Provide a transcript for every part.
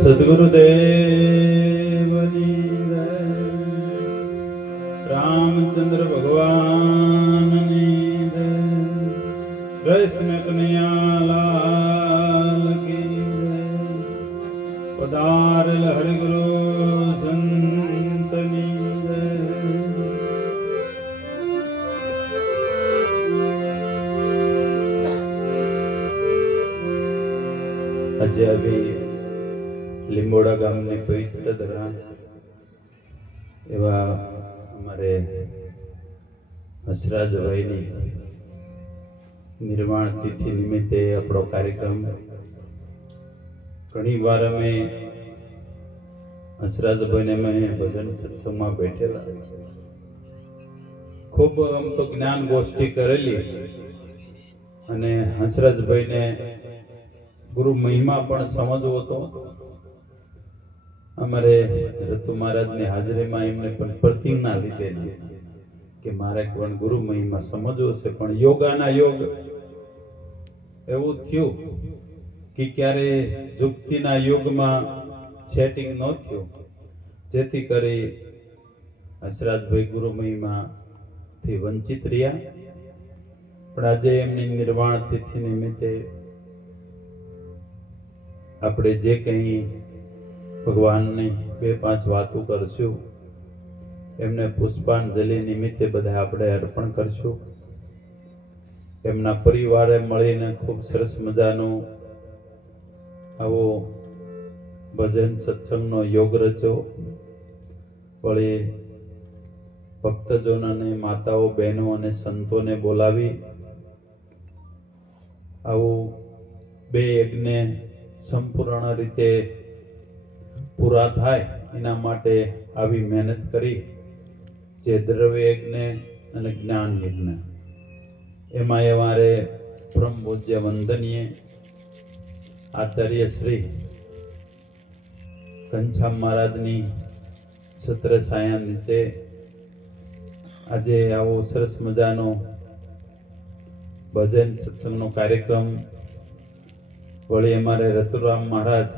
સદગુરુદેવની જય, રામચંદ્ર ભગવાનની જય, કૃષ્ણ કનૈયાલાલ કી જય, પધારેલ હરિગુરુ સંતની જય. આજે આવી લીંબોડા ગામની પવિત્ર ધરા એવા અમારે હસરાજભાઈની નિર્વાણ તિથિ નિમિત્તે આપણો કાર્યક્રમ ઘણી વાર અમે હસરાજભાઈને અમે ભજન સત્સંગમાં બેઠેલા, ખૂબ આમ તો જ્ઞાન ગોષ્ઠી કરેલી અને હસરાજભાઈને ગુરુ મહિમા પણ સમજવો હતો. અમારે રતુ મહારાજની હાજરીમાં એમને પણ પ્રતિજ્ઞા લીધેલી કે મારે પણ ગુરુ મહિમા સમજવો છે, પણ યોગાના યોગ એવું થયું કે ક્યારે જુક્તિના યુગમાં સેટિંગ ન થયું, જેથી કરી હસરાજભાઈ ગુરુ મહિમાથી વંચિત રહ્યા. પણ આજે એમની નિર્વાણ તિથિ નિમિત્તે આપણે જે કંઈ ભગવાનની 2-5 વાતો કરશું, એમને પુષ્પાંજલિ નિમિત્તે બધા આપણે અર્પણ કરશું. એમના પરિવારે મળીને ખૂબ સરસ મજાનો આવો ભજન સત્સંગનો યોગ રચ્યો. વળી ભક્તજનોને, માતાઓ, બહેનો અને સંતોને બોલાવી આવું 2 યજ્ઞ સંપૂર્ણ રીતે પૂરા થાય એના માટે આવી મહેનત કરી. જે દ્રવ્ય યજ્ઞ અને જ્ઞાન યજ્ઞ, એમાં અમારે પરમ પૂજ્ય વંદનીય આચાર્ય શ્રી ઘનશ્યામ મહારાજની છત્ર છાયા નીચે આજે આવો સરસ મજાનો ભજન સત્સંગનો કાર્યક્રમ. વળી અમારે રતુરામ મહારાજ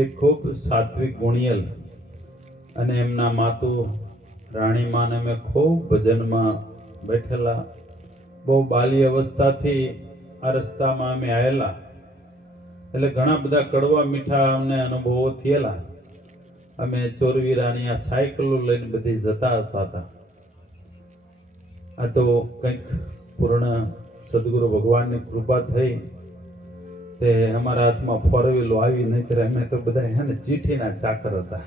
એ ખૂબ સાત્વિક ગુણિયલ અને એમના માતુ રાણીમાને અમે ખૂબ ભજનમાં બેઠેલા. બહુ બાલી અવસ્થાથી આ રસ્તામાં અમે આવેલા, એટલે ઘણા બધા કડવા મીઠા અમને અનુભવો થયેલા. અમે ચોરવીરાની આ સાયકલો લઈને બધી જતા હતા. આ તો કંઈક પૂર્ણ સદગુરુ ભગવાનની કૃપા થઈ તે અમારા હાથમાં 4 વ્હીલો આવી, નહીં અમે તો બધા હે ને ચીઠીના ચાકર હતા,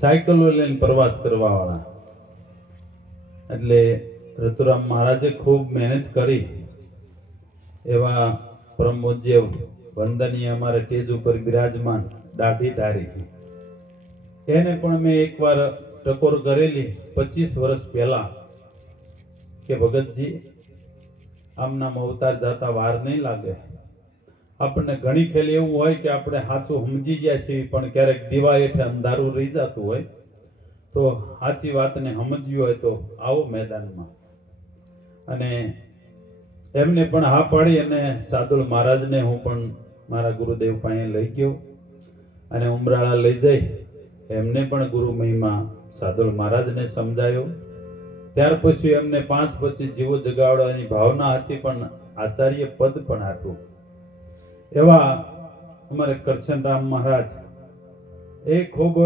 સાયકલો લઈને પ્રવાસ કરવા વાળા. એટલે રતુરામ મહારાજે ખૂબ મહેનત કરી. એવા પરમ પૂજ્ય વંદનીય અમારે તેજ ઉપર બિરાજમાન દાઢી ધારી, એને પણ મેં એકવાર ટકોર કરેલી 25 વર્ષ પહેલા કે ભગતજી આમનામ અવતાર જાતા વાર નહીં લાગે. આપણને ઘણી ખેલ એવું હોય કે આપણે સાચું સમજી ગયા છીએ, પણ ક્યારેક દીવા હેઠે અંધારું રહી જતું હોય, તો સાચી વાતને સમજવી હોય તો આવો મેદાનમાં. અને એમને પણ હા પાડી અને સાદુલ મહારાજને હું પણ મારા ગુરુદેવ પાસે લઈ ગયો અને ઉમરાળા લઈ જઈ એમને પણ ગુરુ મહિમા સાદુલ મહારાજને સમજાયો. ત્યાર પછી એમને 5-25 જીવો જગાડવાની ભાવના હતી, પણ આચાર્ય પદ પણ આપ્યું. એવા અમારે કરશનરામ મહારાજ એ ખૂબ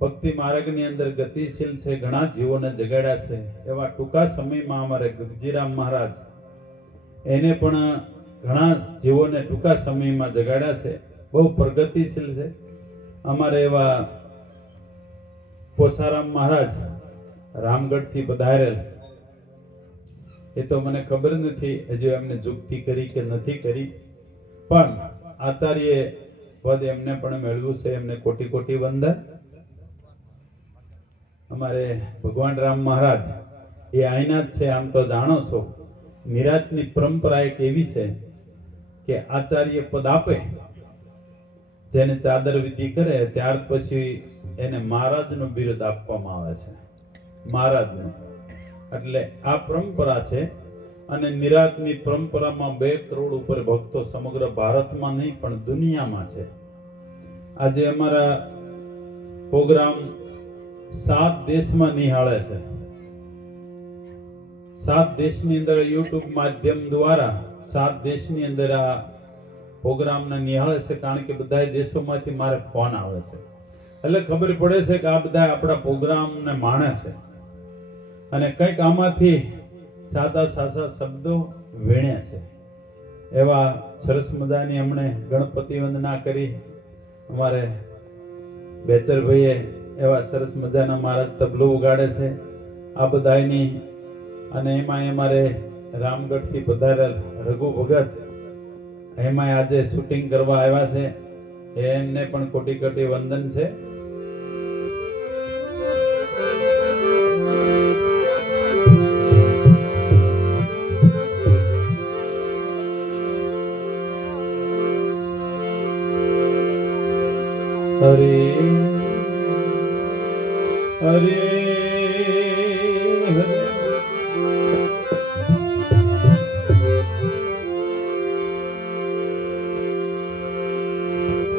ભક્તિ માર્ગની અંદર ગતિશીલ છે, ઘણા જીવોને જગાડ્યા છે. એવા ટૂંકા સમયમાં અમારે ગગજીરામ મહારાજ એને પણ ઘણા જીવોને ટૂંકા સમયમાં જગાડ્યા છે, બહુ પ્રગતિશીલ છે. અમારે એવા પોસારામ મહારાજ રામગઢથી પધારેલ, એ તો મને ખબર નથી હજુ એમને જુક્તિ કરી કે નથી કરી, પણ આચાર્ય પદ એમને પણ મેળવ્યું છે. એમને કોટી કોટી વંદન. અમારે ભગવાન રામ મહારાજ એ આઈના જ છે. આમ તો જાણો છો નિરાતની પરંપરા એક એવી છે કે આચાર્ય પદ આપે, જેને ચાદર વિધિ કરે ત્યાર પછી એને મહારાજનું બિરુદ આપવામાં આવે છે, મહારાજનું. એટલે આ પરંપરા છે. અને નિરાતની પરંપરામાં 2 કરોડ ઉપર ભક્તો સમગ્ર ભારતમાં નહીં પણ દુનિયામાં છે. આજે અમારા પ્રોગ્રામ 7 દેશમાં નિહાળે છે. 7 દેશની અંદર યુટ્યુબ માધ્યમ દ્વારા 7 દેશની અંદર આ પ્રોગ્રામને નિહાળે છે, કારણ કે બધા દેશોમાંથી મારે ફોન આવે છે. એટલે ખબર પડે છે કે આ બધા આપણા પ્રોગ્રામને માણે છે અને કંઈક આમાંથી સાદા શબ્દો વીણે છે. એવા સરસ મજાની હમણે ગણપતિ વંદના કરી અમારે બેચરભાઈએ એવા સરસ મજાના મહારાજ તબલો વગાડે છે. આ બધાની અને એમાં અમારે રામગઢથી પધારેલ રઘુ ભગત એમાં આજે શૂટિંગ કરવા આવ્યા છે. એમને પણ કોટી કોટી વંદન છે. હરે હરે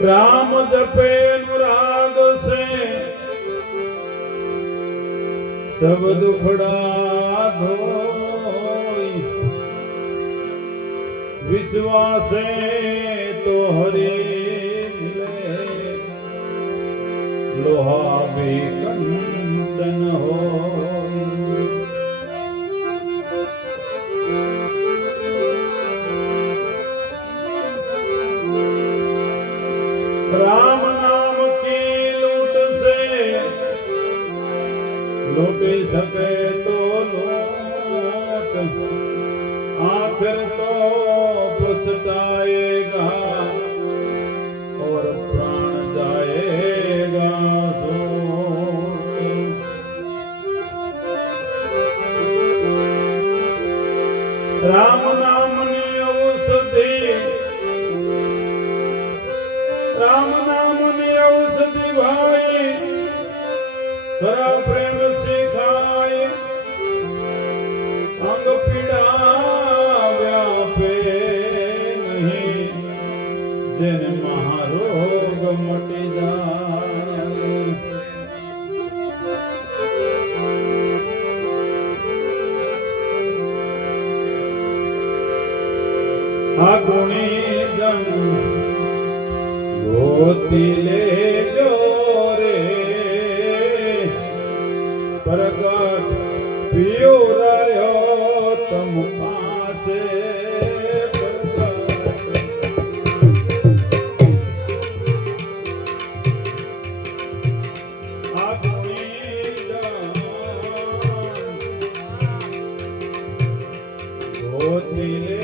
राम जपे अनुराग से सब दुखड़ा धोई विश्वासे तो हरे मिले लोहा भी कंचन हो राम नाम की लूट से लूट सके तो लूट आखिर तो पछताएगा और प्राण जाएगा सूट। राम नाम नी औषधि राम नाम ने औषधि भाई खरा प्रेम सिखाए अंग पीड़ा व्यापे नहीं जिन महारोग मटी जाए। आ गुणी जन गोती ले जो रे प्रगट पियो रहो तुम पासे गोती ले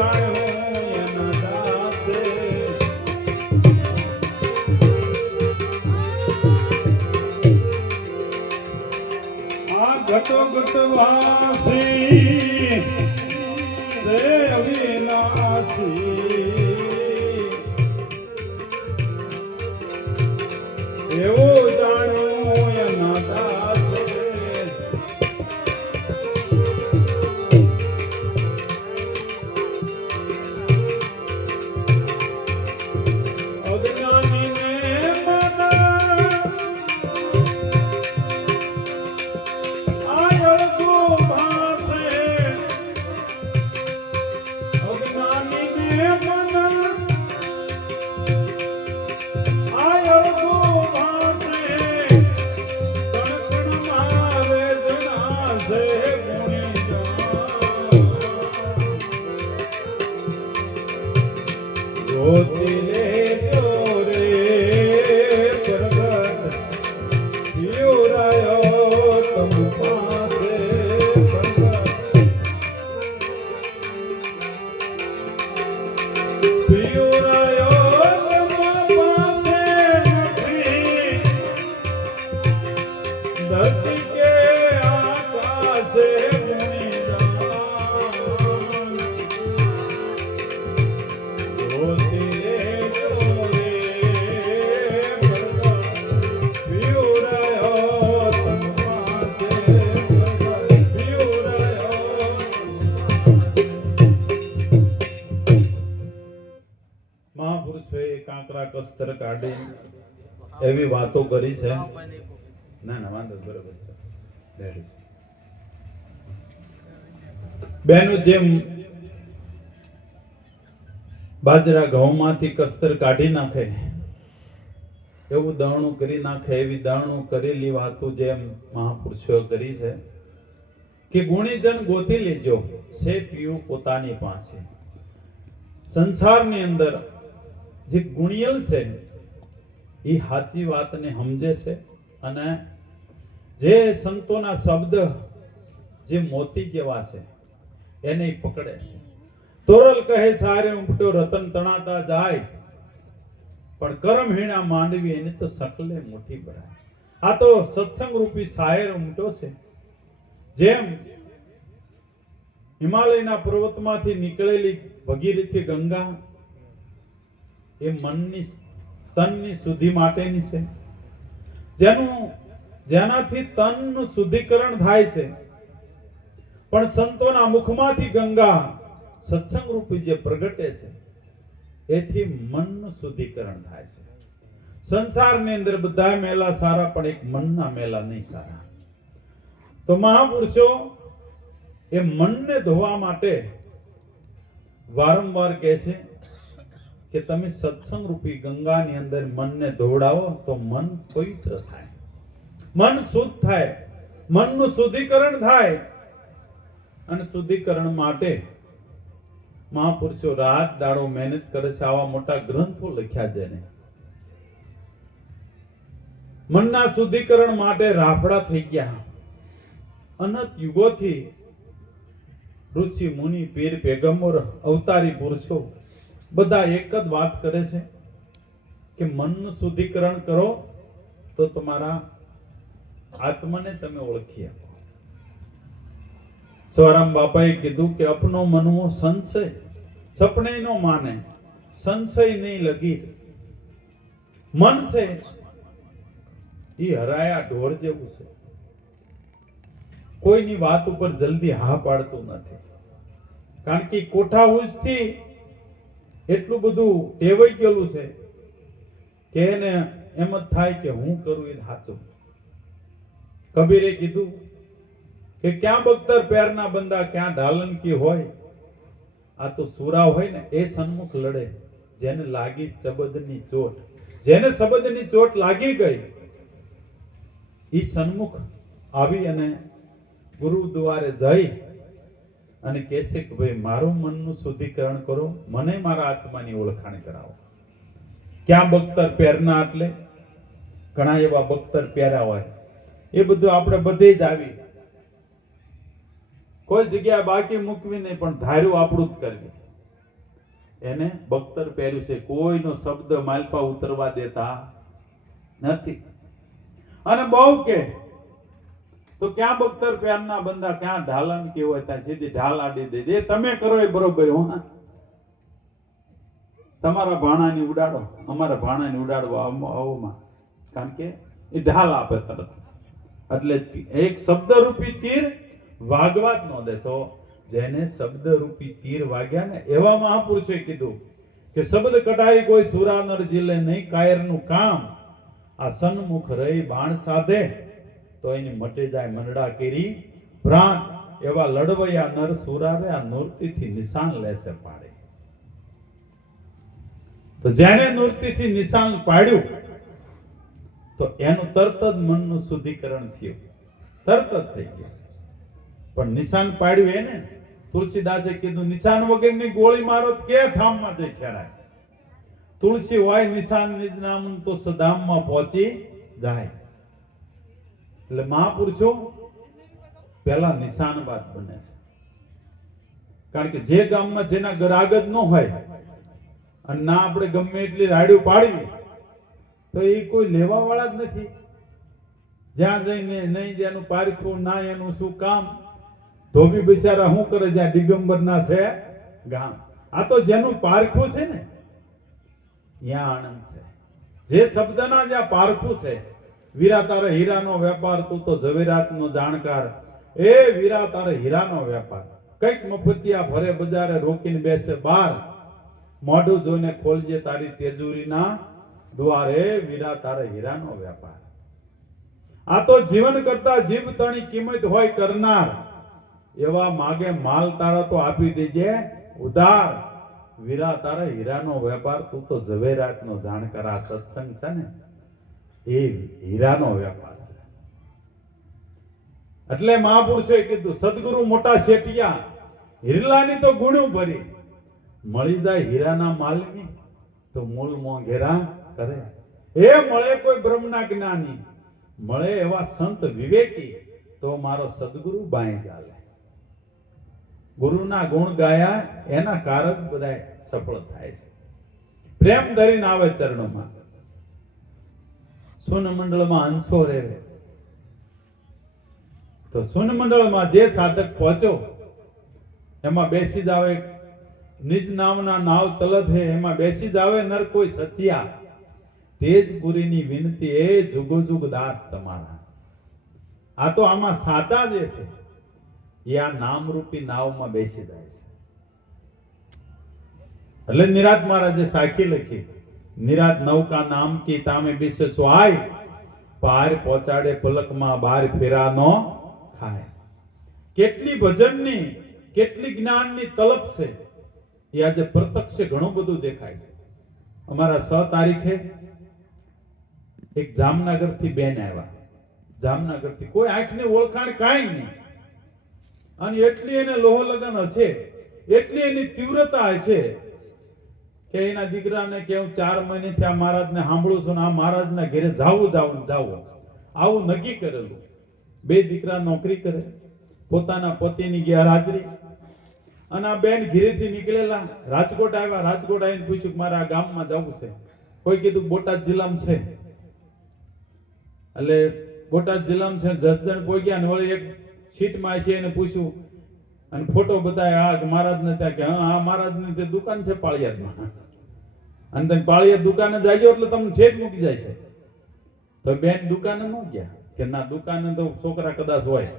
જાણ્યું એના દાસે આ ઘટો ઘટવાસી સે અવિનાશી એવું જાણ્યું એના દાસે અજ્ઞાનીને કસ્તર કાઢી એવી વાતો કરી છે. ના વાંધો બરોબર છે. બેનો જેમ બાજરા ઘઉંમાંથી કસ્તર કાઢી નાખે એવું દાણું કરી નાખે એવી દાણું કરેલી વાતો જેમ મહાપુરુષો કરી છે કે ગુણીજન ગોતી લેજો છે પીવું પોતાની પાસે. સંસારની અંદર જે ગુણિયલ છે એ સાચી વાતને સમજે છે અને જે સંતોના શબ્દ જે મોતી જેવા છે એને પકડે છે. તોરલ કહે સારે ઉમટો રતન તણાતા જાય પણ કરમહીણા માંડવી એને તો સકલે મોટી ભરાય. આ તો સત્સંગ રૂપી શાયર ઉમટો છે. જેમ હિમાલયના પર્વતમાંથી નીકળેલી ભગીરથી ગંગા એ મનની તનની શુદ્ધિ માટેની છે. જેનાથી તનનું શુદ્ધિકરણ થાય છે. પણ સંતોના મુખમાંથી ગંગા સત્સંગ રૂપી જે પ્રગટે છે એથી મનનું શુદ્ધિકરણ થાય છે. સંસારની અંદર બધા મેલા સારા પણ એક મનના મેલા નહીં સારા. તો મહાપુરુષો એ મનને ધોવા માટે વારંવાર કહે છે કે તમે સત્સંગ રૂપી ગંગાની અંદર મનને ધોવડાવો તો મન પવિત્ર થાય, મન શુદ્ધ થાય, મનનું શુદ્ધિકરણ થાય. અને શુદ્ધિકરણ માટે મહાપુરુષો રાત દાડો મહેનત કરે છે. આવા મોટા ગ્રંથો લખ્યા છે ને મનના શુદ્ધિકરણ માટે રાફડા થઈ ગયા. અનંત યુગોથી ઋષિ મુનિ પીર પેગમ્બર અવતારી પુરુષો બધા એક જ વાત કરે છે કે મનનું શુદ્ધિકરણ કરો તો તમારા આત્માને તમે ઓળખી આપો. સ્વરામ બાપાએ કીધું કે અપનો મનવો સંશય સપને નો માને, સંશય નહીં લગી. મન છે એ હરાયા ઢોર જેવું છે, કોઈની વાત ઉપર જલ્દી હા પાડતું નથી. કારણ કે કોઠા ઉજથી એટલું બધું ટેવાઈ ગયેલું છે કે એને એમ જ થાય કે હું કરું એ સાચું. કબીરે કીધું કે ક્યાં બખ્તર પેરના બંદા ક્યાં ઢાલન કી હોય. આ તો સુરા હોય ને એ સન્મુખ લડે જેને લાગી ચબદની ચોટ. જેને શબ્દની ચોટ લાગી ગઈ એ સન્મુખ આવી અને ગુરુ દ્વારે જઈ અને કહેશે કે ભાઈ મારું મનનું શુદ્ધિકરણ કરો, મને મારા આત્માની ઓળખાણ કરાવો. ક્યાં બખ્તર પહેરના એટલે ઘણા એવા બખ્તર પહેર્યા હોય એ બધું આપણે બધે જ આવી કોઈ જગ્યા બાકી મૂકવી નહીં પણ ધાર્યું આપણું જ કરવી. એને બખ્તર પહેર્યું છે, કોઈનો શબ્દ માલપા ઉતરવા દેતા નથી. અને બહુ કે તો ક્યાં બખ્તર પહેરના બંદા, ક્યાં ઢાલન કેવો ત્યાં સીધી ઢાલ આડી દે. તમે કરો એ બરોબર. તમારા ભાણાની ઉડાડો, અમારા ભાણાની ઉડાડવો આવમાં, કારણ કે એ ઢાલ આપે તરત. એટલે એક શબ્દરૂપી તીર વાગવા જ ન દે. તો જેને શબ્દરૂપી તીર વાગ્યા ને એવા મહાપુરુષે કીધું કે શબ્દ કટાઈ કોઈ સુરા નર જીલે નહીં, કાયરનું કામ આ સન્મુખ રહી બાણ સાધે તો એની મટે જાય મંડળા કેરી પ્રાણ. એવા લડવૈયા નર સુરારે આ નૂર્તિથી નિશાન લેશે પાડે. તો જેને નૂર્તિથી નિશાન પાડ્યું તો એનું તરત જ મનનું શુદ્ધિકરણ થયું, તરત જ થઈ ગયું. પણ નિશાન પાડ્યું એને તુલસીદાસે કીધું નિશાન વગરની ગોળી મારો કે ઠામમાં જઈ ઠેરાય. તુલસી હોય નિશાન નિજ નામ તો સદામમાં પહોંચી જાય. એટલે મહાપુરુષો પહેલા નિશાનબાદ બને છે. કારણ કે જે ગામમાં જેના ગરાગદ ન હોય અને ના આપણે ગમે એટલી રાડ્યું પાડવી તો એ કોઈ લેવા વાળા જ નથી. જ્યાં જઈને નહીં જેનું પારખું ના એનું શું કામ. ધોબી બિચારા શું કરે જ્યાં દિગંબર ના છે ગામ. આ તો જેનું પારખું છે ને ત્યાં આનંદ છે. જે શબ્દના જ્યાં પારખું છે. વીરા તારે હીરાનો વેપાર, તું તો ઝવેરાતનો જાણકાર. એ વીરા તારે હીરાનો વેપાર, કઈક મફતિયા ભરે બજારે રોકીને બેસે બાર. મોઢું જોઈને ખોલજે તારી તેજુરીના દ્વારે, વીરા તારે હીરાનો વેપાર. આ તો જીવન કરતા જીભ તણી કિંમત હોય કરનાર. એવા માગે માલ તારા તો આપી દેજે ઉધાર. વીરા તારે હીરાનો વેપાર, તું તો ઝવેરાતનો જાણકાર. આ સત્સંગ છે ને એ હીરાનો વેપાર છે. એટલે મહાપુરુષે કીધું સદગુરુ મોટા શેઠિયા, હિરલાની તો ગુણું ભરી. મળી જાય હીરાના માલની તો મૂલ મોંઘેરા કરે. એ મળે કોઈ બ્રહ્મના જ્ઞાની, મળે એવા સંત વિવેકી તો મારો સદગુરુ બાઈ ચાલે. ગુરુના ગુણ ગાયા એના કારજ બધા સફળ થાય છે. પ્રેમ ધરીને આવે ચરણોમાં. સુનમંડળમાં હંસો રહેવે તો સુનમંડળમાં જે સાધક પહોંચો એમાં બેસી જાવ. નિજ નામના નાવ ચલત હે એમાં બેસી જાવે નર કોઈ સચિયા. તેજ પુરીની વિનતી એ જુગો જુગ દાસ તમારા. આ તો આમાં સાચા જે છે એ આ નામરૂપી નાવમાં બેસી જાય છે. એટલે નિરાત મહારાજે સાખી લખી, નિરાત નૌકા નામ કી તામે બીસે સુહાય, પાર પહોંચાડે પલકમાં બાર ફેરાનો ખાય. કેટલી ભજનની કેટલી જ્ઞાનની તલપ છે એ આજે પ્રત્યક્ષ ઘણું બધું દેખાય છે. અમારા 6 તારીખે એક જામનગર થી બેન આવ્યા. જામનગર થી કોઈ આંખની ઓળખાણ કાંઈ નહીં. અને એટલી એને લોહ લગન હશે, એટલી એની તીવ્રતા હશે કે એના દીકરાને કે હું 4 મહિનેથી આ મહારાજને સાંભળું છું ને આ મહારાજના ઘરે જાવું આવું નક્કી કરેલું. 2 દીકરા નોકરી કરે, પોતાના પતિની ગેરહાજરી. અને આ બેન ઘરેથી નીકળેલા રાજકોટ આવ્યા. રાજકોટ આવીને પૂછ્યું કે મારે આ ગામમાં જવું છે. કોઈ કીધું બોટાદ જિલ્લામાં છે. એટલે બોટાદ જિલ્લામાં છે. જસદણ પહોંચ્યા ને વળી એક સીટમાં છે એને પૂછ્યું અને ફોટો બતાવ્યા. આ મહારાજને ત્યાં કે હા મહારાજની તે દુકાન છે પાળિયાદમાં. અને તમે પાળિયાદ દુકાને જાગ્યો એટલે તમને ઠેઠ મૂકી જાય છે. તો બેન દુકાને ન ગયા કે ના દુકાને તો છોકરા કદાચ હોય.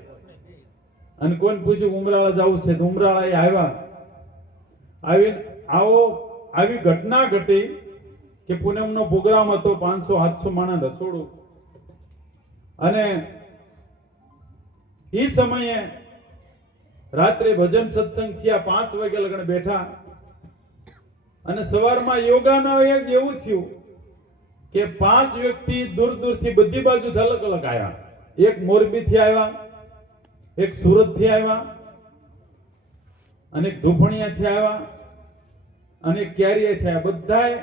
અને કોઈને પૂછ્યું ઉમરાળા જવું છે તો ઉમરાળા એ આવ્યા. આવી ઘટના ઘટી કે પૂનમનો પ્રોગ્રામ હતો. 500-700 માણસ રસોડું. અને એ સમયે રાત્રે ભજન સત્સંગ થયા. 5 વાગે લગન બેઠા. અને સવારમાં યોગાના એક એવું થયું કે 5 વ્યક્તિ દૂર દૂરથી બધી બાજુથી અલગ અલગ આવ્યા. એક મોરબીથી આવ્યા, એક સુરત થી આવ્યા, અને એક ધુપણિયાથી આવ્યા, અને એક કેરિયાથી આવ્યા. બધાએ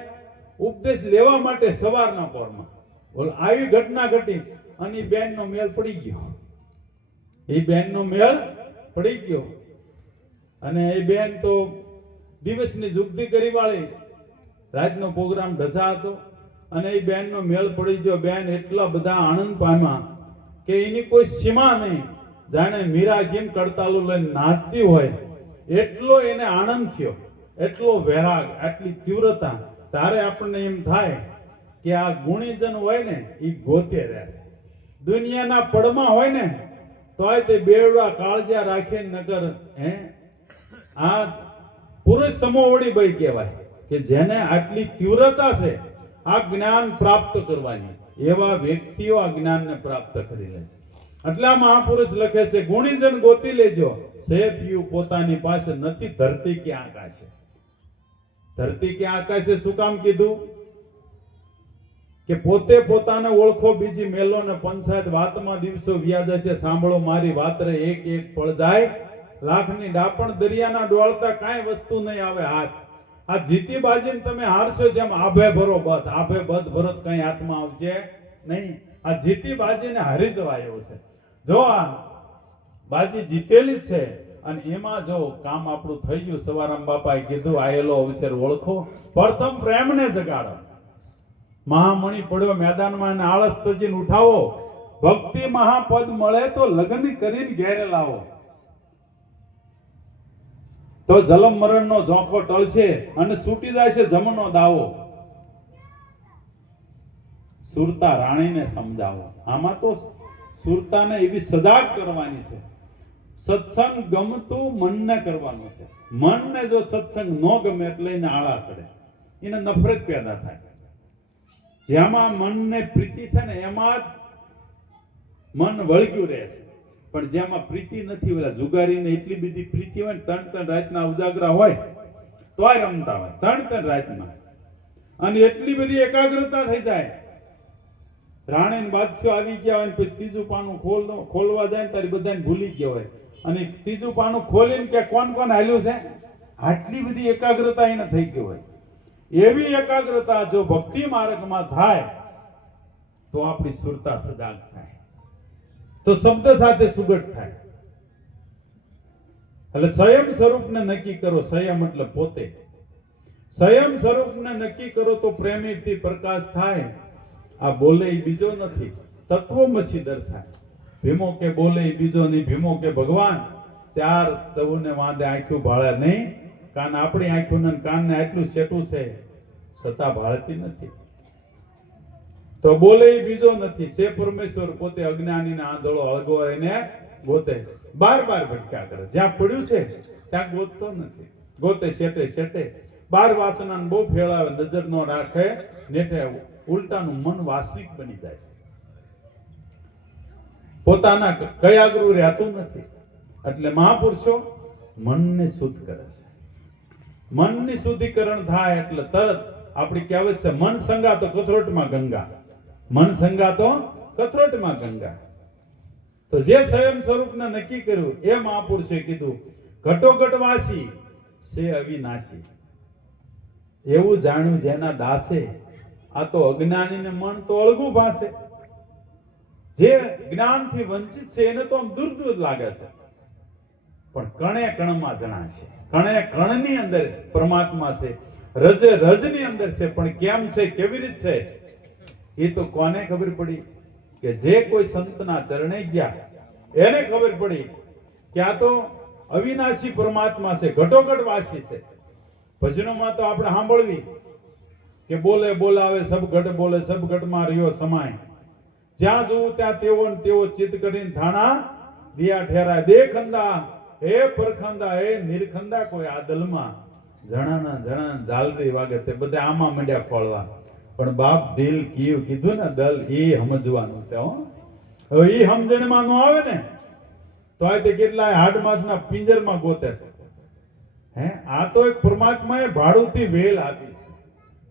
ઉપદેશ લેવા માટે સવારના પોરમાં. આવી ઘટના ઘટી અને એ બેનનો મેળ પડી ગયો. અને એ બેન તો દિવસની જુગતી કરી વાળી રાતનો પ્રોગ્રામ ઢસા હતો અને એ બેનનો મેળ પડી ગયો. બેન એટલા બધા આનંદ પામ્યા કે એની કોઈ સીમા નહીં. જાણે મીરા જેમ કડતાલું લઈને નાચતી હોય એટલો એને આનંદ થયો, એટલો વૈરાગ, આટલી તીવ્રતા. તારે આપણને એમ થાય કે આ ગુણીજન હોય ને એ ગોતે રહેશે. દુનિયાના પડમાં હોય ને તોય તે બેવડા કાળજા રાખે નગર હે. આ પુરુષ સમોવડી ભાઈ કહેવાય કે જેને આટલી તીવ્રતા છે આ જ્ઞાન પ્રાપ્ત કરવાની, એવા વ્યક્તિઓ આ જ્ઞાનને પ્રાપ્ત કરી લે છે. એટલે આ મહાપુરુષ લખે છે, ગુણીજન ગોતી લેજો, સે પીયું પોતાની પાસે નથી ધરતી કે આકાશે. ધરતી કે આકાશે શું કામ કીધું? કે પોતે પોતાને ઓળખો, બીજી મેલો ને પંચાયત વાતમાં દિવસો વ્યાજ છે. સાંભળો મારી વાત રે એક એક પળ જાય, લાખની ડાપણ દરિયાના ડોળતા કાંઈ વસ્તુ નહીં આવે હાથ. આ જીતી બાજીને તમે હારશો, જેમ આભે ભરો બધ, આભે બધ ભરત કઈ હાથમાં આવશે નહીં. આ જીતી બાજીને હારી જવાય એવું છે. જો આ બાજી જીતેલી છે અને એમાં જો કામ આપણું થઈ ગયું, સવારામ બાપાએ કીધું આયેલો અવસર ઓળખો, પ્રથમ પ્રેમને જગાડો. મહામણી પડ્યો મેદાનમાં અને આળસ તજીને ઉઠાવો. ભક્તિ મહાપદ મળે તો લગ્ન કરીને ઘેરે લાવો, તો જલમ મરણનો ઝોંકો ટળશે અને છૂટી જાય છે જમનો દાવો. સુરતા રાણીને સમજાવો. આમાં તો સુરતાને એવી સજાગ કરવાની છે. સત્સંગ ગમતું મનને કરવાનું છે. મનને જો સત્સંગ ન ગમે એટલે એને આળા ચડે, એને નફરત પેદા થાય. જેમાં મનને પ્રીતિ છે ને એમાં મન વળગ્યું રહે છે. પણ જેમાં પ્રીતિ નથી, ઓલા જુગારીને એટલી બધી પ્રીતિ હોય ને, 3-3 રાતના ઉજાગરા હોય તોય રમતા હોય, 3-3 રાતના, અને એટલી બધી એકાગ્રતા થઈ જાય. રાણી બાદશાહ આવી ગયા હોય પછી ત્રીજું પાનું ખોલવા જાય ને તારી બધાને ભૂલી ગયા હોય, અને ત્રીજું પાનું ખોલીને કે કોણ કોણ હાલ્યું છે, આટલી બધી એકાગ્રતા એને થઈ ગઈ હોય. એવી એકાગ્રતા જો ભક્તિ માર્ગમાં થાય તો આપણી સુરતા સજાગ થાય, તો શબ્દ સાથે સુગઠ થાય. એટલે સંયમ સ્વરૂપને નક્કી કરો. સંયમ એટલે પોતે. સંયમ સ્વરૂપને નક્કી કરો તો પ્રેમીથી પ્રકાશ થાય. આ બોલે એ બીજો નથી, તત્વમસી દર્શાય. ભીમો કે બોલે એ બીજો નહીં, ભીમો કે ભગવાન. ચાર તવુને વાંધે આંખ્યું ભાળે નહીં. કાન આપણી આંખ્યું ને કાનને આટલું સેટું છે છતાં ભાળતી નથી. તો બોલે એ બીજો નથી, સે પરમેશ્વર પોતે. અજ્ઞાનીને આંધળો અળગો એને ગોતે, બાર ભટક્યા કરે. જ્યાં પડ્યું છે ત્યાં ગોતતો નથી, ગોતે શેટે. બાર વાસનાને બહુ ફેળાવે, નજર નો રાખે નેઠે. ઉલટાનું મન વાસ્તવિક બની જાય છે, પોતાના કયાગરું રહેતું નથી. એટલે મહાપુરુષો મનને શુદ્ધ કરે છે. મનની શુદ્ધિકરણ થાય એટલે તરત આપણી કહેવત છે, મન સંગાતો કથરોટમાં ગંગા. મન સંગાતો કથરોટમાં ગંગા. તો જે સંયમ સ્વરૂપને નક્કી કર્યું એ મહાપુરુષે કીધું, ઘટોઘટ વાસી સે અવિનાશી. એવું જાણ્યું જેના દાસે. આ તો અજ્ઞાનીને મન તો અળગું ભાસે. જે જ્ઞાનથી વંચિત છે એને તો આમ દૂર લાગે છે, પણ કણે કણમાં જણાશે. કણે કણની અંદર પરમાત્મા છે, રજે રજની અંદર છે. પણ કેમ છે, કેવી રીત છે, એ તો કોને ખબર પડી? કે જે કોઈ સંતના ચરણે ગયા એને ખબર પડી કે આ તો અવિનાશી પરમાત્મા છે, ઘટોઘટ વાસી છે. ભજનોમાં તો આપણે સાંભળવી કે બોલે બોલાવે સબ ઘટ બોલે, સબ ઘટમાં રહ્યો સમાય. જ્યાં જોવું ત્યાં તેવો ને તેવો ચિત્ત કરીને થાણા દિયા ઠેરાય. દેખંદા હે પરખંદા હે નિરખંદા કોઈ આદલમાં. જણાના ઝાલરી વાગે તે બધા આમાં મંડ્યા ખોળવા. પણ બાપ દિલ કીધું ને દલ એ સમજવાનું છે. હવે એ સમજણમાં નો આવે ને તો આ તે કેટલાય હાડમાસના પિંજરમાં ગોતે છે. હે આ તો એક પરમાત્માએ ભાડુથી વેલ આપી છે.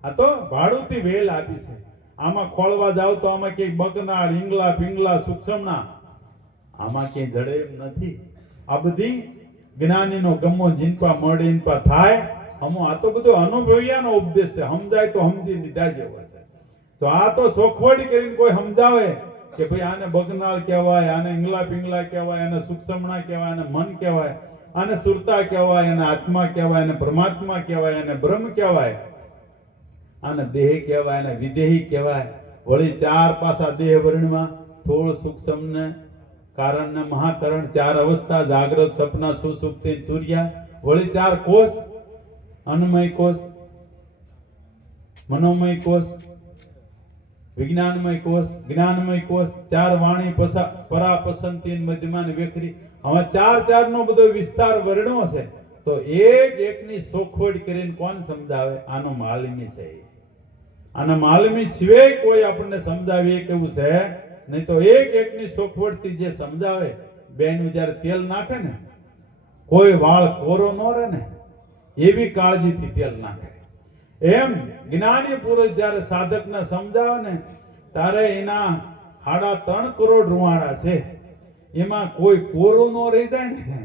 આ તો ભાડુથી વેલ આપી છે. આમાં ખોળવા જાવ તો આમાં કઈ બકનાળ, ઈંગલા પિંગલા, સૂક્ષ્મના આમાં કઈ જડે એમ નથી. આ બધી જ્ઞાનીનો ગમો જીનપા મળીનપા થાય. આ તો બધો અનુભવ્યાનો ઉપદેશ છે. સમજાય તો સમજી લીધા જેવો છે. તો આ તો સોખવડી કરીને કોઈ સમજાવે કે ભાઈ આને બગનાળ કહેવાય, આને ઈંગલા પિંગલા કહેવાય, આને સૂક્ષ્મણા કહેવાય, આને મન કહેવાય. આને સુરતા કહેવાય, અને આત્મા કહેવાય, અને પરમાત્મા કહેવાય, અને બ્રહ્મ કહેવાય, આને દેહ કહેવાય, અને વિદેહી કહેવાય. વળી ચાર પાસા દેહ વર્ણમાં થોડ સૂક્ષ્મ ને કારણ ને મહાકરણ, ચાર અવસ્થા જાગ્રત સપના સુસુપ્તિ તુર્યા. વળી ચાર કોષ, અન્નમય કોષ, મનોમય કોષ, વિજ્ઞાનમય કોષ, જ્ઞાનમય કોષ, ચાર વાણી પરાપસંતી મધ્યમાન વેખરી. હવે ચાર નો બધો વિસ્તાર વર્ણો છે. તો એકની શોખવડ કરીને કોણ સમજાવે? આનો માલમી છે. આના માલમી સિવાય કોઈ આપણને સમજાવીએ કેવું છે નહીં. તો એકની શોખવડથી જે સમજાવે, બેનું જ્યારે તેલ નાખે ને, કોઈ વાળ કોરો ન રહે ને એવી કાળજીથી તેલ નાખે. એમ જ્ઞાની પુરુષ જ્યારે સાધકને સમજાવે ને, ત્યારે એના 3.5 કરોડ રૂવાડા છે, એમાં કોઈ કોરું ન રહી જાય ને,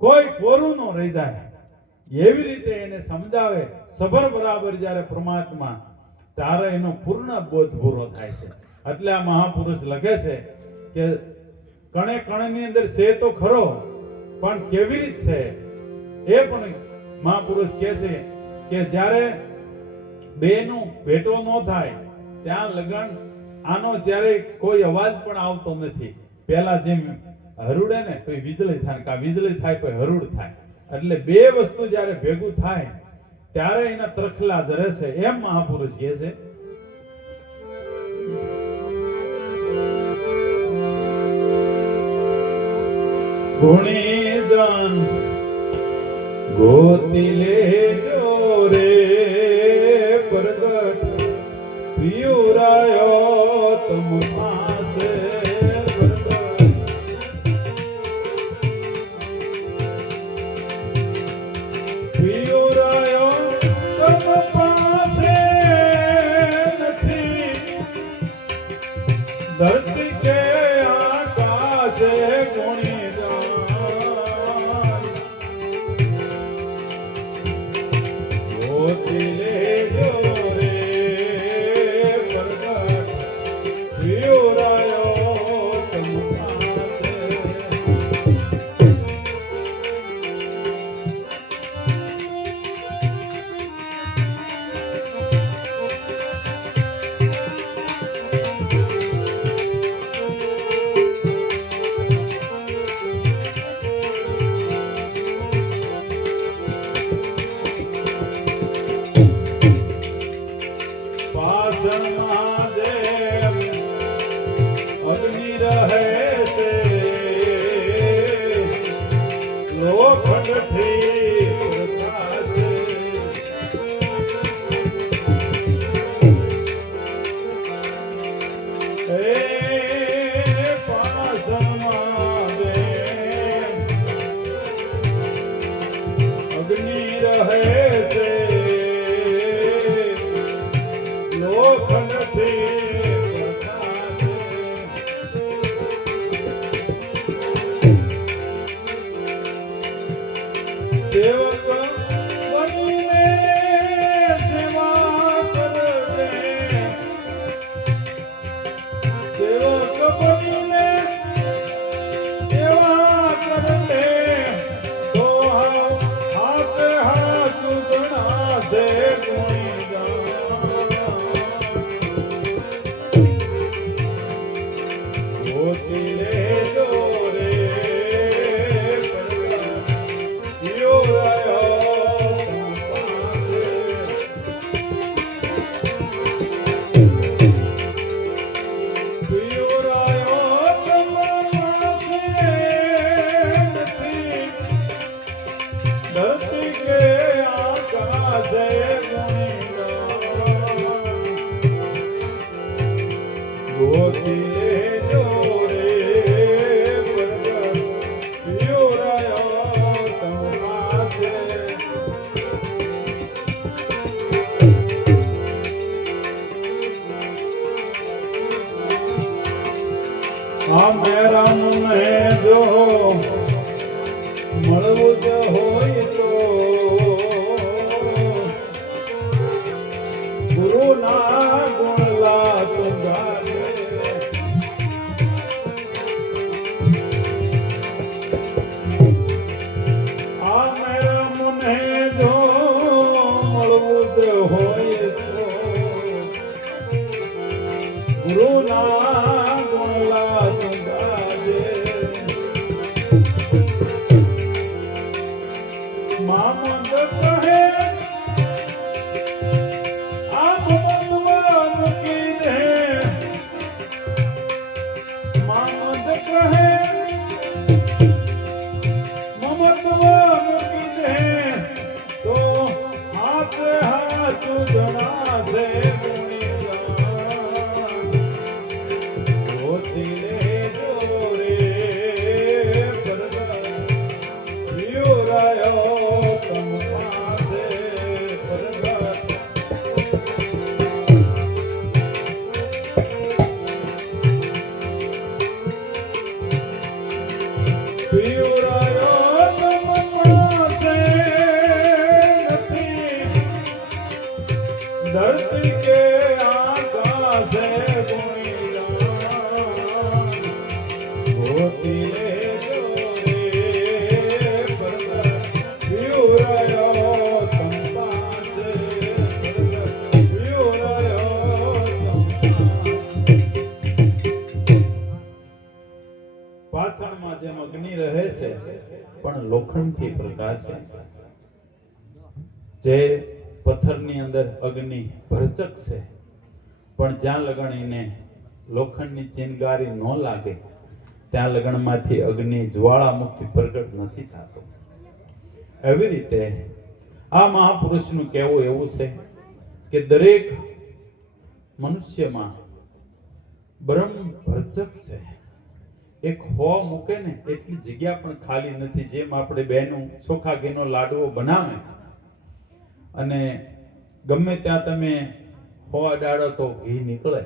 કોઈ કોરું ન રહી જાય. એવી રીતે એને સમજાવે સબર બરાબર જ્યારે પરમાત્મા, ત્યારે એનો પૂર્ણ બોધ પૂરો થાય છે. એટલે આ મહાપુરુષ લખે છે કે કણે કણની અંદર છે તો ખરો, પણ કેવી રીત છે એ પણ મહાપુરુષ કહે છે કે જ્યારે બેનું ભેટો ન થાય ત્યાં લગન આનો જ્યારે કોઈ અવાજ પણ આવતો નથી. પહેલા જેમ હરુડે ને કોઈ વીજળી થાય, કા વીજળી થાય કોઈ હરુડ થાય, એટલે બે વસ્તુ જ્યારે ભેગું થાય ત્યારે એના તરખલા જરે છે. એમ મહાપુરુષ કહે છે. ગુણી જન ગોતી લેજો રે પ્રગટ પિયુરાયો તમ પાસે પિયુરાયો તમ પાસે નથી, ધરતી કે આકાશે ગુણી મળવું જ હોય તો ગુરુના ગુણ લા તું ગાવે કહે આ મમત્વ મૂકી દે મામદ કહે મમત્વ મૂકી દે તો હાથ હાથ જણાશે धरती के आकाश होती પાછળમાં જેમ અગ્નિ રહે છે પણ લોખંડથી પ્રકાશે જે પથ્થરની અંદર અગ્નિ ભરચક છે પણ જ્યાં લગણીને લોખંડની ચિનગારી ન લાગે ત્યાં લગણમાંથી અગ્નિ જ્વાળામુખી પ્રગટ નથી થતો. એવી રીતે આ મહાપુરુષનું કહેવું એવું છે કે દરેક મનુષ્યમાં બ્રહ્મ ભરચક છે. એક હો મૂકે ને એટલી જગ્યા પણ ખાલી નથી. જેમ આપણે બેનું ચોખા ઘીનો લાડવો બનાવે અને ગમે ત્યાં તમે હો અડાડો તો ઘી નીકળે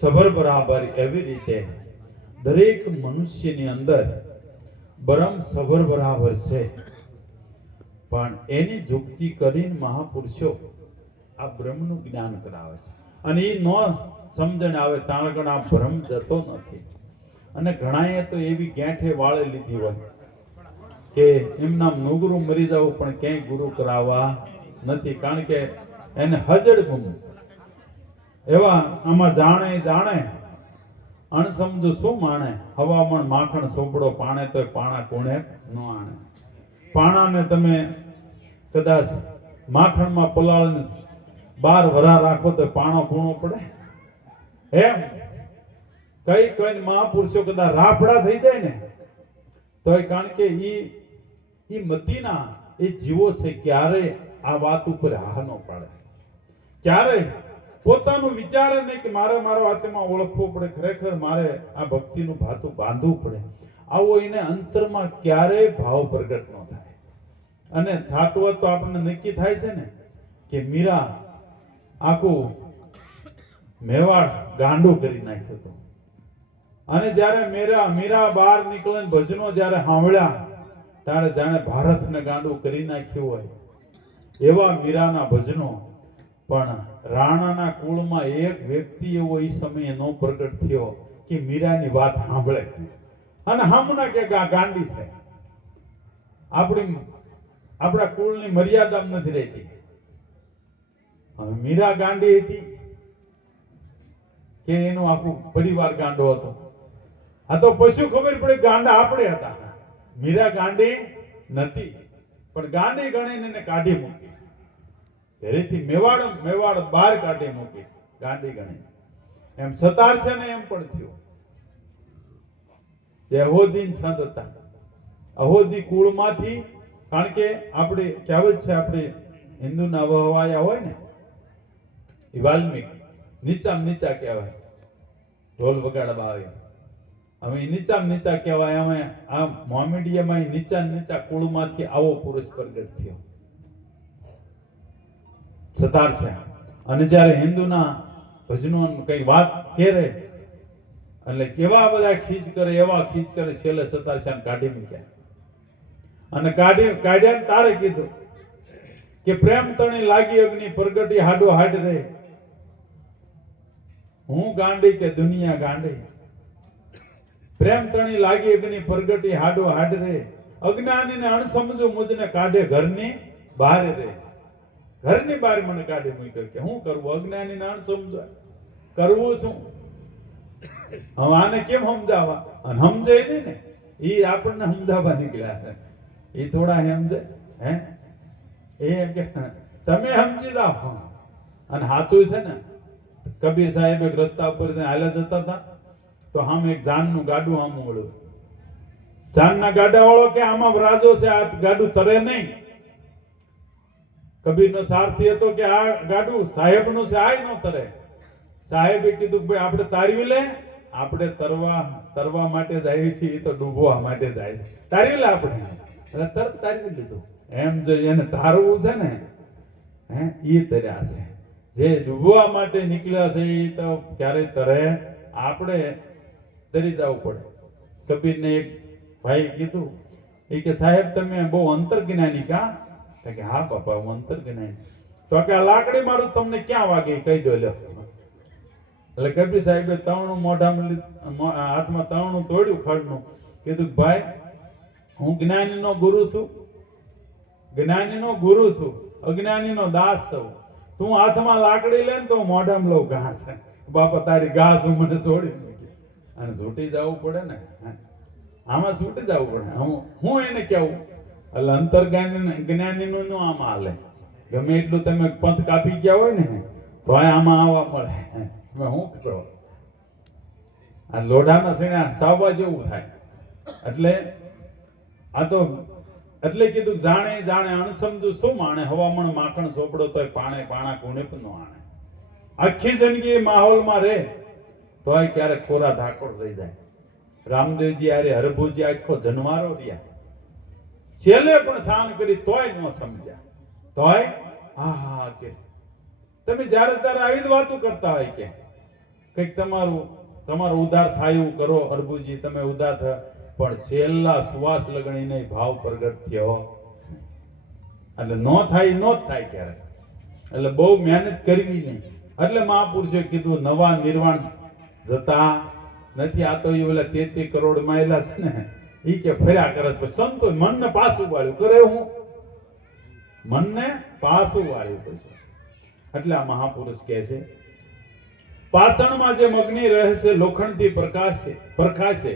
સભર બરાબર, એવી રીતે દરેક મનુષ્યની અંદર બ્રહ્મ સભર બરાબર છે. પણ એની યુક્તિ કરીને મહાપુરુષો આ બ્રહ્મનું જ્ઞાન કરાવે છે અને એ ન સમજણ આવે ત્યાં આગળ આ ભ્રમ જતો નથી. અને ઘણાએ તો એવી ગેઠે વાળે લીધી હોય કે એમના નુગરું મરી જવું પણ ક્યાંય ગુરુ કરાવવા નથી, કારણ કે એને હજડ ગુમ એવા આમાં જાણે અણસમજો શું માણે. હવામણ માખણ સોપડો પાણે તો પાણા કોણે ન આણે. પાણાને તમે કદાચ માખણમાં પલાળીને 12 વરા રાખો તો પાણો કૂણો પડે એમ કઈ મહાપુરુષો કદાચ રાફડા થઈ જાય ને તો કારણ કે ઈ મતીના એ જીવો છે ક્યારે આ વાત ઉપર હા ન પાડે, ક્યારે પોતાનું વિચારે નહીં કે મારે મારો આત્મા ઓળખવો પડે, ખરેખર મારે આ ભક્તિનું ભાતું બાંધવું પડે. આવો એને અંતરમાં ક્યારેય ભાવ પ્રગટ ન થાય. અને થાતું હોય તો આપણને નક્કી થાય છે ને કે મીરા આખું મેવાડ ગાંડું કરી નાખ્યું હતું. અને જ્યારે મીરા બહાર નીકળે ભજનો જ્યારે સાંભળ્યા ત્યારે જાણે ભારતને ગાંડું કરી નાખ્યું હોય એવા મીરાના ભજનો. પણ રાણાના કુળમાં એક વ્યક્તિ એવો એ સમયે નો પ્રગટ થયો કે મીરાની વાત સાંભળે અને હમણાં કે ગાંડી છે. આપણા કુળની મર્યાદા નથી રહેતી. હવે મીરા ગાંડી હતી કે એનો આખું પરિવાર ગાંડો હતો? આ તો પશુ ખબર પડે ગાંડા આપણે હતા. મીરા ગાંડી નથી પણ ગાંડી ગણીને એને કાઢી મૂકી. ઘરેથી મેવાડ બહાર કાઢી મૂકી ગાંડી ગણી. એમ સતાર છે ને એમ પણ થયું. જે અહોદીન સંત હતા, અહોદી કુળમાંથી, કારણ કે આપણે કહેવત છે આપણે હિન્દુના વહવાયા હોય ને એ વાલ્મીક નીચામાં નીચા કહેવાય, ઢોલ વગાડવા આવે. અમે નીચામાં નીચા કહેવાય. અમે આ મોમેડિયામાં નીચા કુળમાંથી આવો પુરુષ પ્રગટ થયો સતાર છે. અને જ્યારે હિન્દુના ભજનો કઈ વાત કરે એટલે કેવા બધા ખીચ કરે, એવા ખીચ કરે, છેલ્લે સતાર છે કાઢી મૂક્યા. અને કાઢ્યા તારે કીધું કે પ્રેમ તણી લાગી અગ્નિ પ્રગટી હાડો હાડ રે, હું ગાંડી કે દુનિયા ગાંડી. પ્રેમ તણી લાગી અગ્નિ પ્રગટી હાડો હાડ રે, અજ્ઞાની ને અણસમજો મુજને કાઢે ઘરની બહાર રે. ઘરની બહાર મને કાઢી મૂક્યો કે હું કરવું? અજ્ઞાની ને અણસમજો કરવું શું? હવે આને કેમ સમજાવવા? અને સમજે નહીં ને, એ આપણને સમજાવવા નીકળ્યા. એ થોડા સમજે હે? એ એમ કે તમે સમજી જાઓ. અને સાચું છે ને, કબીર સાહેબ એક રસ્તા ઉપર હાલ્યા જતા હતા તો આમ એક જાનનું ગાડું આમ વળ્યું. જાનના ગાડા વાળો કે આમાં રાજો છે, આ ગાડું તરે નહીં. કબીરનો સારથી હતો કે આ ગાડું સાહેબનું છે, આય નો તરે. સાહેબે કીધું કે ભાઈ આપણે તારવી લે, આપણે તરવા માટે જાય છે, એ તો ડૂબવા માટે જાય છે, તારવી લે આપણે. એટલે તરત તારવી લીધું. એમ જો એને તારવું છે ને, એ તર્યા છે. જે ડૂબવા માટે નીકળ્યા છે એ તો ક્યારેય તરે. આપણે તરી જવું પડે. કબીરને એક ભાઈ કીધું, એ કે સાહેબ તમે બહુ અંતર્જ્ઞાની કા? કે હા બાપા હું અંતર્જ્ઞાની. તો કે આ લાકડી મારું તમને ક્યાં વાગે કહી દો લ્યો. એટલે કબીર સાહેબે તવણું મોઢામાં હાથમાં તવણું તોડ્યું ખડનું. કીધું ભાઈ હું જ્ઞાનીનો ગુરુ છું, જ્ઞાનીનો ગુરુ છું, અજ્ઞાનીનો દાસ છું. તું હાથમાં લાકડી લે ને તો મોઢામાં લઉં ઘાસ. બાપા તારી ઘાસ હું મને છોડી મૂકી. અને છૂટી જવું પડે ને, આમાં છૂટી જવું પડે. હું એને કેવું એટલે અંતર્જ્ઞાનીનું નો આમાં હાલે. ગમે એટલું તમે પંથ કાપી ગયા હોય ને તો આમાં આવવા મળે. હું કરો આ લોઢાના સીણા સાવવા જેવું થાય. એટલે આ તો એટલે કીધું જાણે જાણે અણસમજુ શું માણે, હવામણ માખણ સોપડો તોય પાણે પાણા કોને પણ નો આણે. આખી જિંદગી માહોલમાં રહે તોય ક્યારેક ખોરા ધાકોડ રહી જાય. રામદેવજી આરે હરભુજી આખો જન્મારો રહ્યા, છેલ્લે પણ શાન કરી તોય ન સમજ્યા. તોય હા કે તમે જ્યારે ત્યારે આવી જ વાતો કરતા હોય કે કંઈક તમારો ઉદ્ધાર થાય એવું કરો હરભુજી, તમે ઉદ્ધાર થયા. પણ છેલ્લા સુવાસ લગણીને ભાવ પ્રગટ થયો એટલે નો થાય નો જ થાય ક્યારે. એટલે બહુ મહેનત કરવી નહીં. એટલે મહાપુરુષે કીધું નવા નિર્વાણ જતા નથી. આ તો એ ઓલા 33 કરોડ માયલા છે ને, ઈ કે ફર્યા કરે. સંતો મનને પાછું વાળ્યું કરે. હું મનને પાછું વાળ્યું પછી. એટલે આ મહાપુરુષ કહે છે પાષણમાં જે અગ્નિ રહે છે, લોખંડથી પ્રકાશે.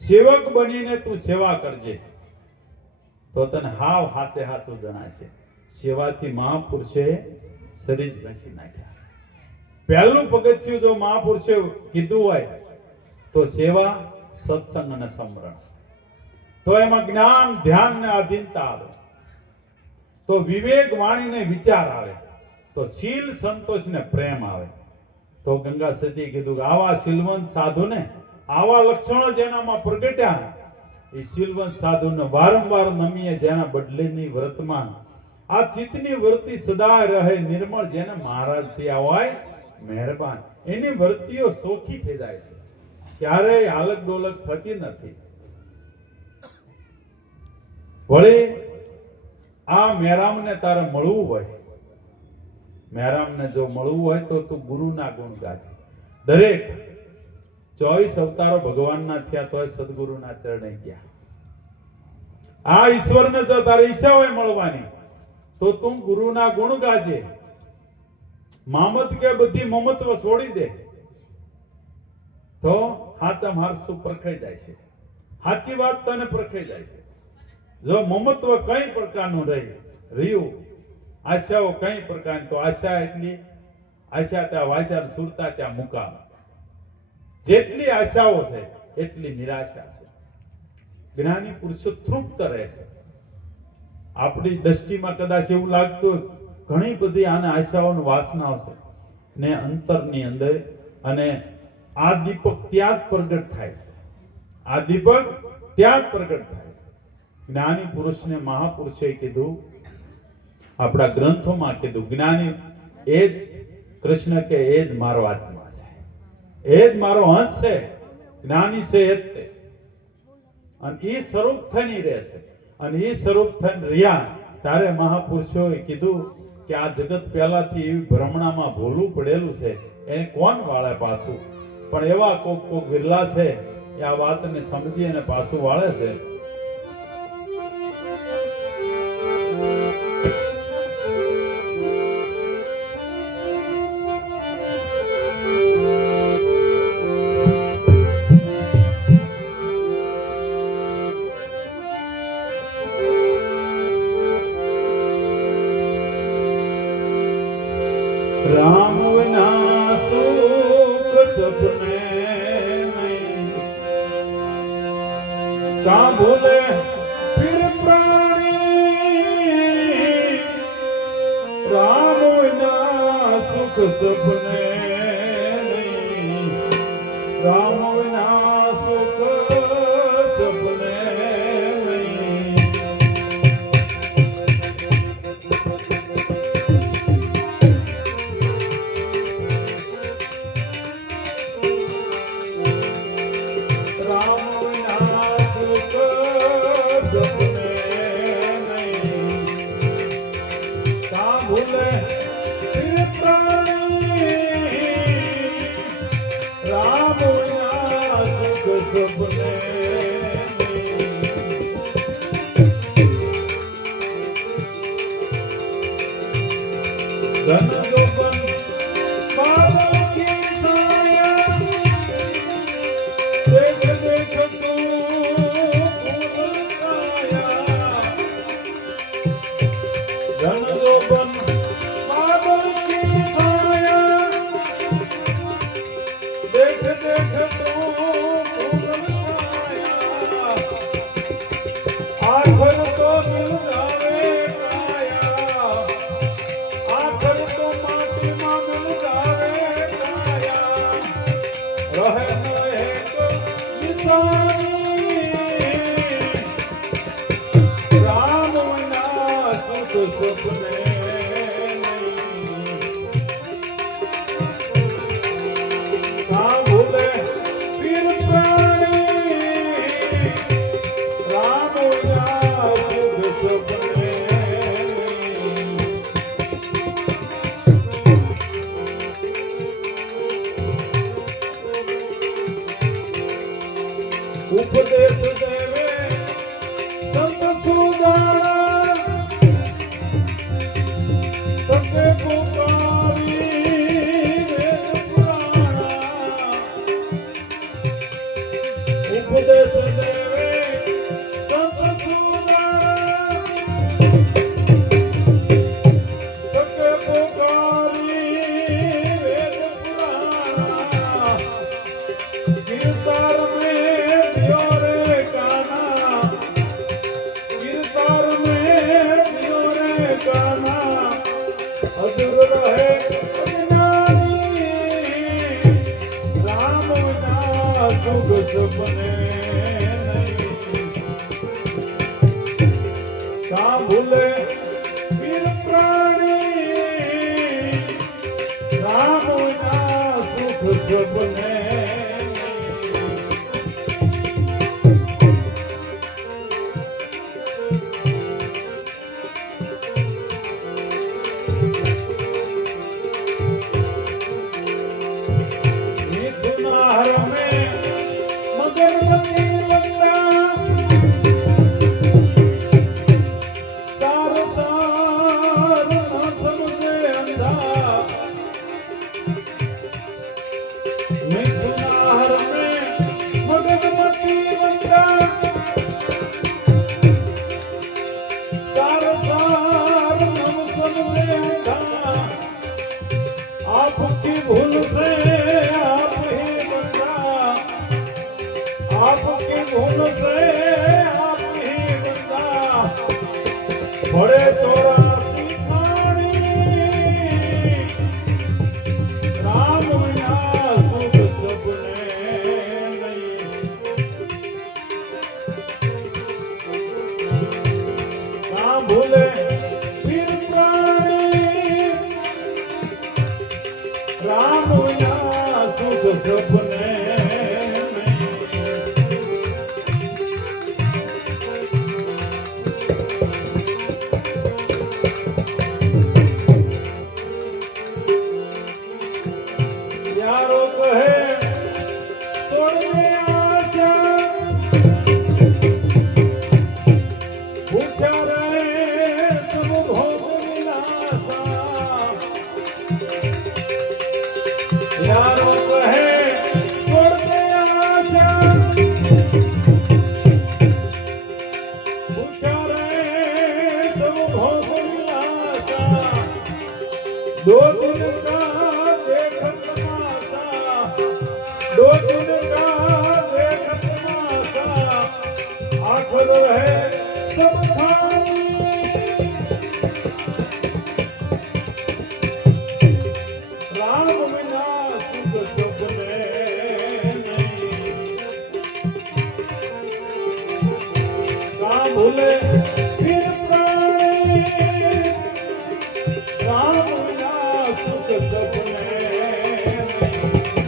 સેવક બનીને તું સેવા કરજે તો તને હાવ હાચે હાચું જણાશે. સેવાથી મહાપુરુષે શરીર ઘસી નાખ્યા. પહેલું પગથિયું જો મહાપુરુષે કીધું હોય તો સેવા, સત્સંગ અને સમરણ. તો એમાં જ્ઞાન, ધ્યાન ને આધીનતા આવે, તો વિવેક, વાણી ને વિચાર આવે, તો શીલ, સંતોષ ને પ્રેમ આવે. તો ગંગા સતી કીધું કે આવા શીલવંત સાધુ ને આવા લક્ષણો જેનામાં પ્રગટ્યા, એ શીલવંત સાધુને વારંવાર નમીએ જેના બદલેની વર્તમાન. આ ચિત્તની વૃત્તિ સદા રહે નિર્મળ, જેને મહારાજ થયા હોય મહેરબાન. એની વૃત્તિઓ સોખી થઈ જાય છે, ક્યારેય હાલક ડોલક થતી નથી. વળી આ મેરામને તારે મળવું હોય, મેરામને જો મળવું હોય તો તું ગુરુના ગુણ ગાજે. દરેક 24 અવતારો ભગવાનના થયા તોય સદગુરુના ચરણે ગયા. આ ઈશ્વરને જો તારી ઈચ્છા હોય મળવાની તો તું ગુરુના ગુણ ગાજે. મામત કે બધી મમત્વ છોડી દે તો હાચા માર્ગ પરખાઈ જાય છે. સાચી વાત તને પરખાઈ જાય છે. જો મમત્વ કઈ પ્રકારનું રહ્યું, આશાઓ કઈ પ્રકારની, તો આશા એટલી આશા ત્યાં વાશા, સુરતા ત્યાં મુકામ. જેટલી આશાઓ છે એટલી નિરાશા છે. જ્ઞાની પુરુષો તૃપ્ત રહે છે. આપણી દ્રષ્ટિમાં કદાચ એવું લાગતું ઘણી બધી આને આશાઓની વાસનાઓ છે ને અંતરની અંદર, અને આ દીપક ત્યાં જ પ્રગટ થાય છે. આ દીપક ત્યાં જ પ્રગટ થાય છે. જ્ઞાની પુરુષને મહાપુરુષે કીધું, આપણા ગ્રંથોમાં કીધું, જ્ઞાની એ જ કૃષ્ણ કે એ જ મારો આત્મા છે, એ જ મારો અંશ છે, જ્ઞાની છે એ જ તે. અને એ સ્વરૂપ થઈને રહેશે. અને એ સ્વરૂપ થઈને રહ્યા ત્યારે મહાપુરુષોએ કીધું કે આ જગત પહેલાથી એવી ભ્રમણામાં ભોલું પડેલું છે, એને કોણ વાળે પાછું? પણ એવા કોક વિરલા છે એ આ વાતને સમજી અને પાછું વાળે છે. राम विना सुख सपने नहीं, का भूले फिर प्राणी, राम विना सुख सपने नहीं, राम विना सुख सपने नहीं। राम विना सुख सपने नहीं, का भूले फिर प्राणी, राम विना सुख सपने नहीं। धन जोबन बादल की छाया, देख देख तू फूल छाया। धन जोबन बादल की छाया, देख देख तू फूल छाया। आखर तो मिल जावे काया, आखर तो माटी में मिल जावे काया। रहे न एक निशानी, राम विना सुख सपने नहीं, का भूले फिर प्राणी, राम विना सुख सपने नहीं। उपदेश देवे संत सुदारा, सबके पुकारी वेद पुराणा। उपदेश देवे संत सुदारा, सबके पुकारी वेद पुराणा। गिरदार में दियो रे काना, गिरदार में दियो रे काना। अधूर रहे अज्ञानी, राम विना सुख सपने नहीं, का भूले फिर प्राणी, राम विना सुख सपने नहीं। मिथुनार में मगरमती बंदा, सार सार न समझे अंधा। मिथुनार में मगरमती बंदा, सार सार न समझे अंधा। आपकी भूल से आप ही बचा, आपकी भूल से आप ही बचा। बड़े 84 कहानी, राम विना सुख सपने नहीं, का भूले फिर प्राणी, राम विना सुख सपने नहीं। दो दिन का देखत तमाशा, दो दिन का देखत तमाशा, आखर है सब खाली। राम बिना सुख सपने नहीं, काम भूले फिर प्राणी। राम बिना सुख सपने नहीं,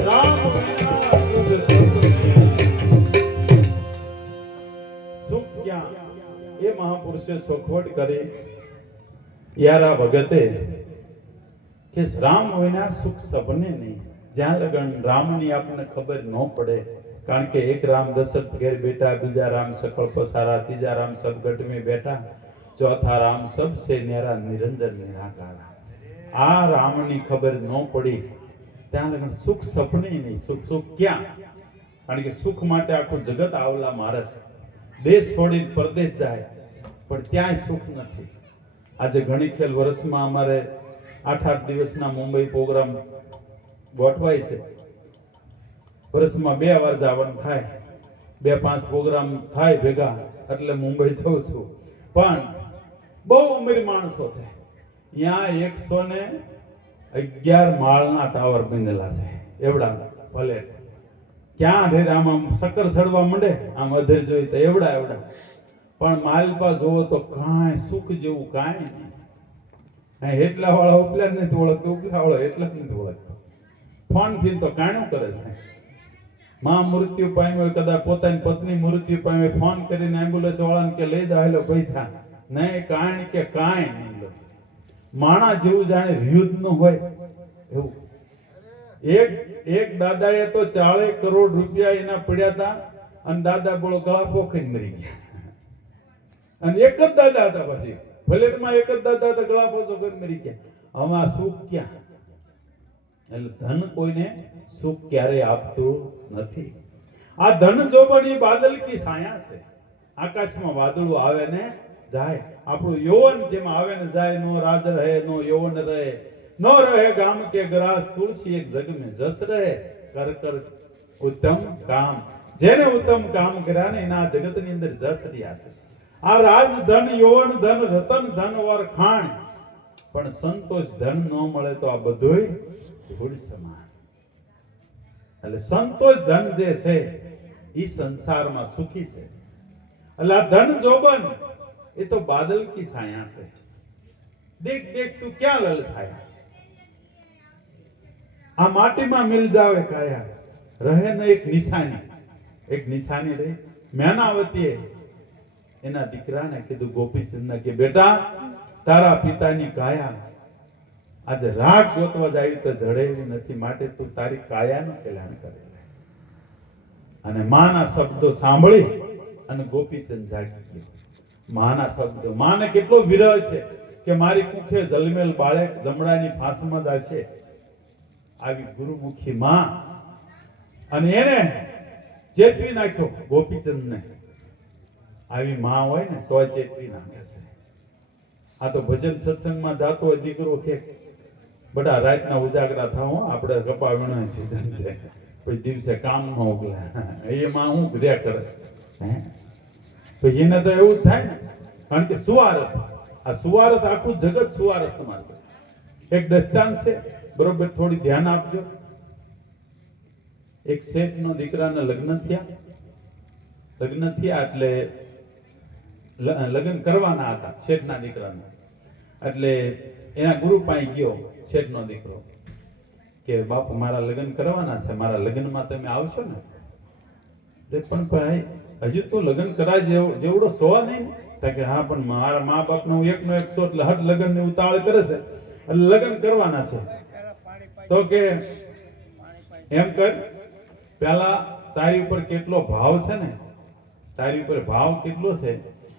राम बिना सुख सपने। सुख क्या ये महापुरुषे सोखवट करे यारा भगते કે રામ વિના સુખ સપને નહીં। જ્યાં લગન રામની આપણને ખબર ન પડે, કારણ કે એક રામ દશરથ ઘેર બેઠા, બીજા રામ સકળ પસારા, ત્રીજા રામ સબગઢ में बैठा, ચોથા રામ સબ સે ન્યારા નિરંજન નિરાકારા। આ રામની ખબર ન પડી ત્યાં લગન સુખ સપને નહીં। સુખ સુખ ક્યાં? કારણ કે સુખ માટે આખું જગત આવલા મારે છે, દેશ છોડીને પરદેશ જાય પણ ત્યાંય સુખ નથી। આજે ઘણી ખેલ વર્ષમાં અમારે 8-8 દિવસના મુંબઈ પ્રોગ્રામ ગોઠવાય છે। વર્ષમાં 2 વાર જવાનું થાય, 2-5 પ્રોગ્રામ થાય ભેગા એટલે મુંબઈ જઉં છું। પણ બહુ અમીર માણસો છે, ત્યાં 111 માળના ટાવર બનેલા છે, એવડા ફ્લેટ। ક્યાં ઢેર આમ શક્કર ચડવા માંડે, આમ અધર જોઈ તો એવડા એવડા, પણ માલપા જોવો તો કાંઈ સુખ જેવું કાંઈ નહીં। એટલા વાળા ઉપલા નથી ઓળખતો, ઉપલા વાળો એટલા નથી ઓળખતો। ફોન થી તો કાણું કરે છે। માં મૃત્યુ પામ્યો, કદાચ પોતાની પત્ની મૃત્યુ પામે, ફોન કરીને એમ્બ્યુલન્સ વાળાને કે લઈ દાહેલો પૈસા નહીં, કારણ કે કાંઈ નહીં લો। માણા જેવું જાણે યુદ્ધ નું હોય એવું। એક દાદાએ તો 40 કરોડ રૂપિયા એના પડ્યા હતા અને દાદા બોલો ગળા પોખીને મરી ગયા। અને એક જ દાદા હતા, પછી ફ્લેટમાં એક જ દાદા હતા, ગળા પોસો કરીને મરી ગયા। આમાં સુખ ક્યાં? એટલે ધન કોઈને સુખ ક્યારે આપતું નથી। આ ધન જોબન એ બાદલ કી છાયા છે। આકાશમાં વાદળો આવે ને જાય, આપણું યૌવન જેમ આવે ને જાય। નો રાજ રહે નો યૌવન રહે, નો રહે ગામ કે ગ્રાસ, तुलसी एक जग में जस रहे, कर कर उत्तम काम। જેને ઉત્તમ કામ કર્યા ને એના જગતની અંદર જસ રહ્યા છે। આ રાજ ધન યૌવન ધન રતન ધન ઓર ખાણ, પણ સંતોષ ધન ન મળે તો આ બધુંય ધૂળ સમાન। એટલે સંતોષ ધન જે છે એ સંસારમાં સુખી છે। એટલે આ ધન જોબન એ તો બાદલ કી છાયા છે। દેખ દેખ તું ક્યાં લલચાયા, આ માટીમાં મિલ જાવે કાયા, રહે ને એક નિશાની રહી। મેનાવતીએ એના દીકરાને કીધું, ગોપીચંદને કે બેટા તારા પિતાની કાયા આજે રાગ ગોતવા જાય તો જડેવી નથી, માટે તું તારી કાયાનું કલ્યાણ કરે। અને માના શબ્દો સાંભળી અને ગોપીચંદ જાગી ગયો। માના શબ્દો, માને કેટલો વિરહ છે કે મારી કુખે જલમેલ બાળક જમડાની ફાંસમાં જશે। આવી ગુરુમુખી માં, અને એને ચેતવી નાખ્યો ગોપીચંદને। આવી માં હોય ને તોય ચેતવી નાખે છે। આ તો ભજન સત્સંગમાં જાતો હોય દીકરો કે બડા રાતના ઉજાગરા થાવ, આપણે કપા વીણવાની સીઝન છે, કોઈ દિવસે કામ ન ઉગલે, એ માં હું ઘરે કરે। પછી એને તો એવું જ થાય ને, કારણ કે સુવારત, આ સુવારત આખું જગત સુવારતમાં છે। એક દસ્તાન છે, બરોબર થોડી ધ્યાન આપજો। એક શેઠનો દીકરાના લગ્ન થયા એટલે લગ્ન કરવાના હતા શેઠના દીકરાના। એટલે એના ગુરુ પાસે ગયો શેઠનો દીકરો કે બાપુ મારા લગ્ન કરવાના છે, મારા લગ્નમાં તમે આવશો ને? પણ ભાઈ હજુ તો લગ્ન કરાય જેવડો સોવા નહીં ને? કે હા, પણ મારા મા બાપને હું એકનો એક સો એટલે હટ લગ્નની ઉતાવળ કરે છે, એટલે લગ્ન કરવાના છે। તો કે એમ કર, પેલા તારી ઉપર કેટલો ભાવ છે ને, તારી ઉપર ભાવ કેટલો છે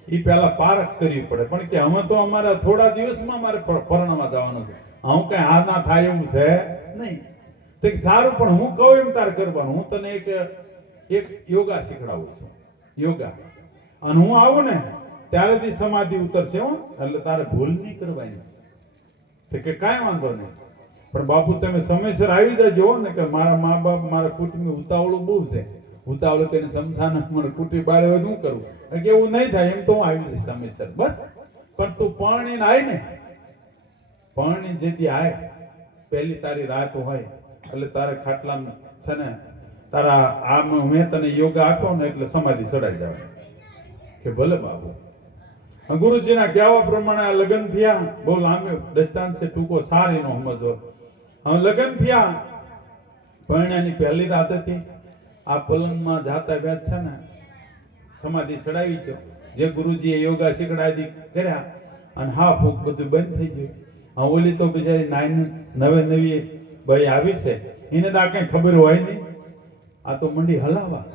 એ પેલા પારખ કરવી પડે। પણ કે અમે તો અમારા થોડા દિવસમાં મારે પરણવા જવાનું છે, હું કઈ હા ના થાય એવું છે નહીં। તો સારું, પણ હું કહું એમ તારે કરવાનું। હું તને એક યોગા શીખડાવું છું, યોગા। અને હું આવું ને ત્યારેથી સમાધિ ઉતરશે હો, એટલે તારે ભૂલ નહીં કરવાની। તો કે કાંઈ વાંધો નહીં, પણ બાપુ તમે સમયસર આવી જજો ને, કે મારા મા બાપ મારા કુટુંબી ઉતાવળું બહુ છે, ઉતાવળું તેને સમસાન મને કુટી બાળે હોય શું કરવું, કે એવું નહીં થાય એમ તો હું આવી જઈશ સમયસર, બસ. પણ તું પરણીને આય ને, પરણીને જેથી આય પહેલી તારી રાત હોય એટલે તારે ખાટલામાં છે ને તારા આમ મેં તને યોગા આપ્યો ને એટલે સમાધિ ચડાઈ જાવ. કે ભલે બાપુ. ગુરુજીના કહેવા પ્રમાણે આ લગ્ન થયા, બહુ લાંબો દસ્તાન છે, ટૂંકો સાર એનો સમજો. લગ્ન થયા, પરણ્યાની પહેલી રાત હતી. આ પલંગમાં જાતા વ્યાજ છે ને સમાધિ ચડાવી ગયો, જે ગુરુજીએ યોગા શીખડાવી કર્યા, અને હા ફૂક બધું બંધ થઈ ગયું. ઓલી તો બિચારી નવી ભાઈ આવી છે, એને તો આ કઈ ખબર હોય નહીં, આ તો મંડી હલાવા,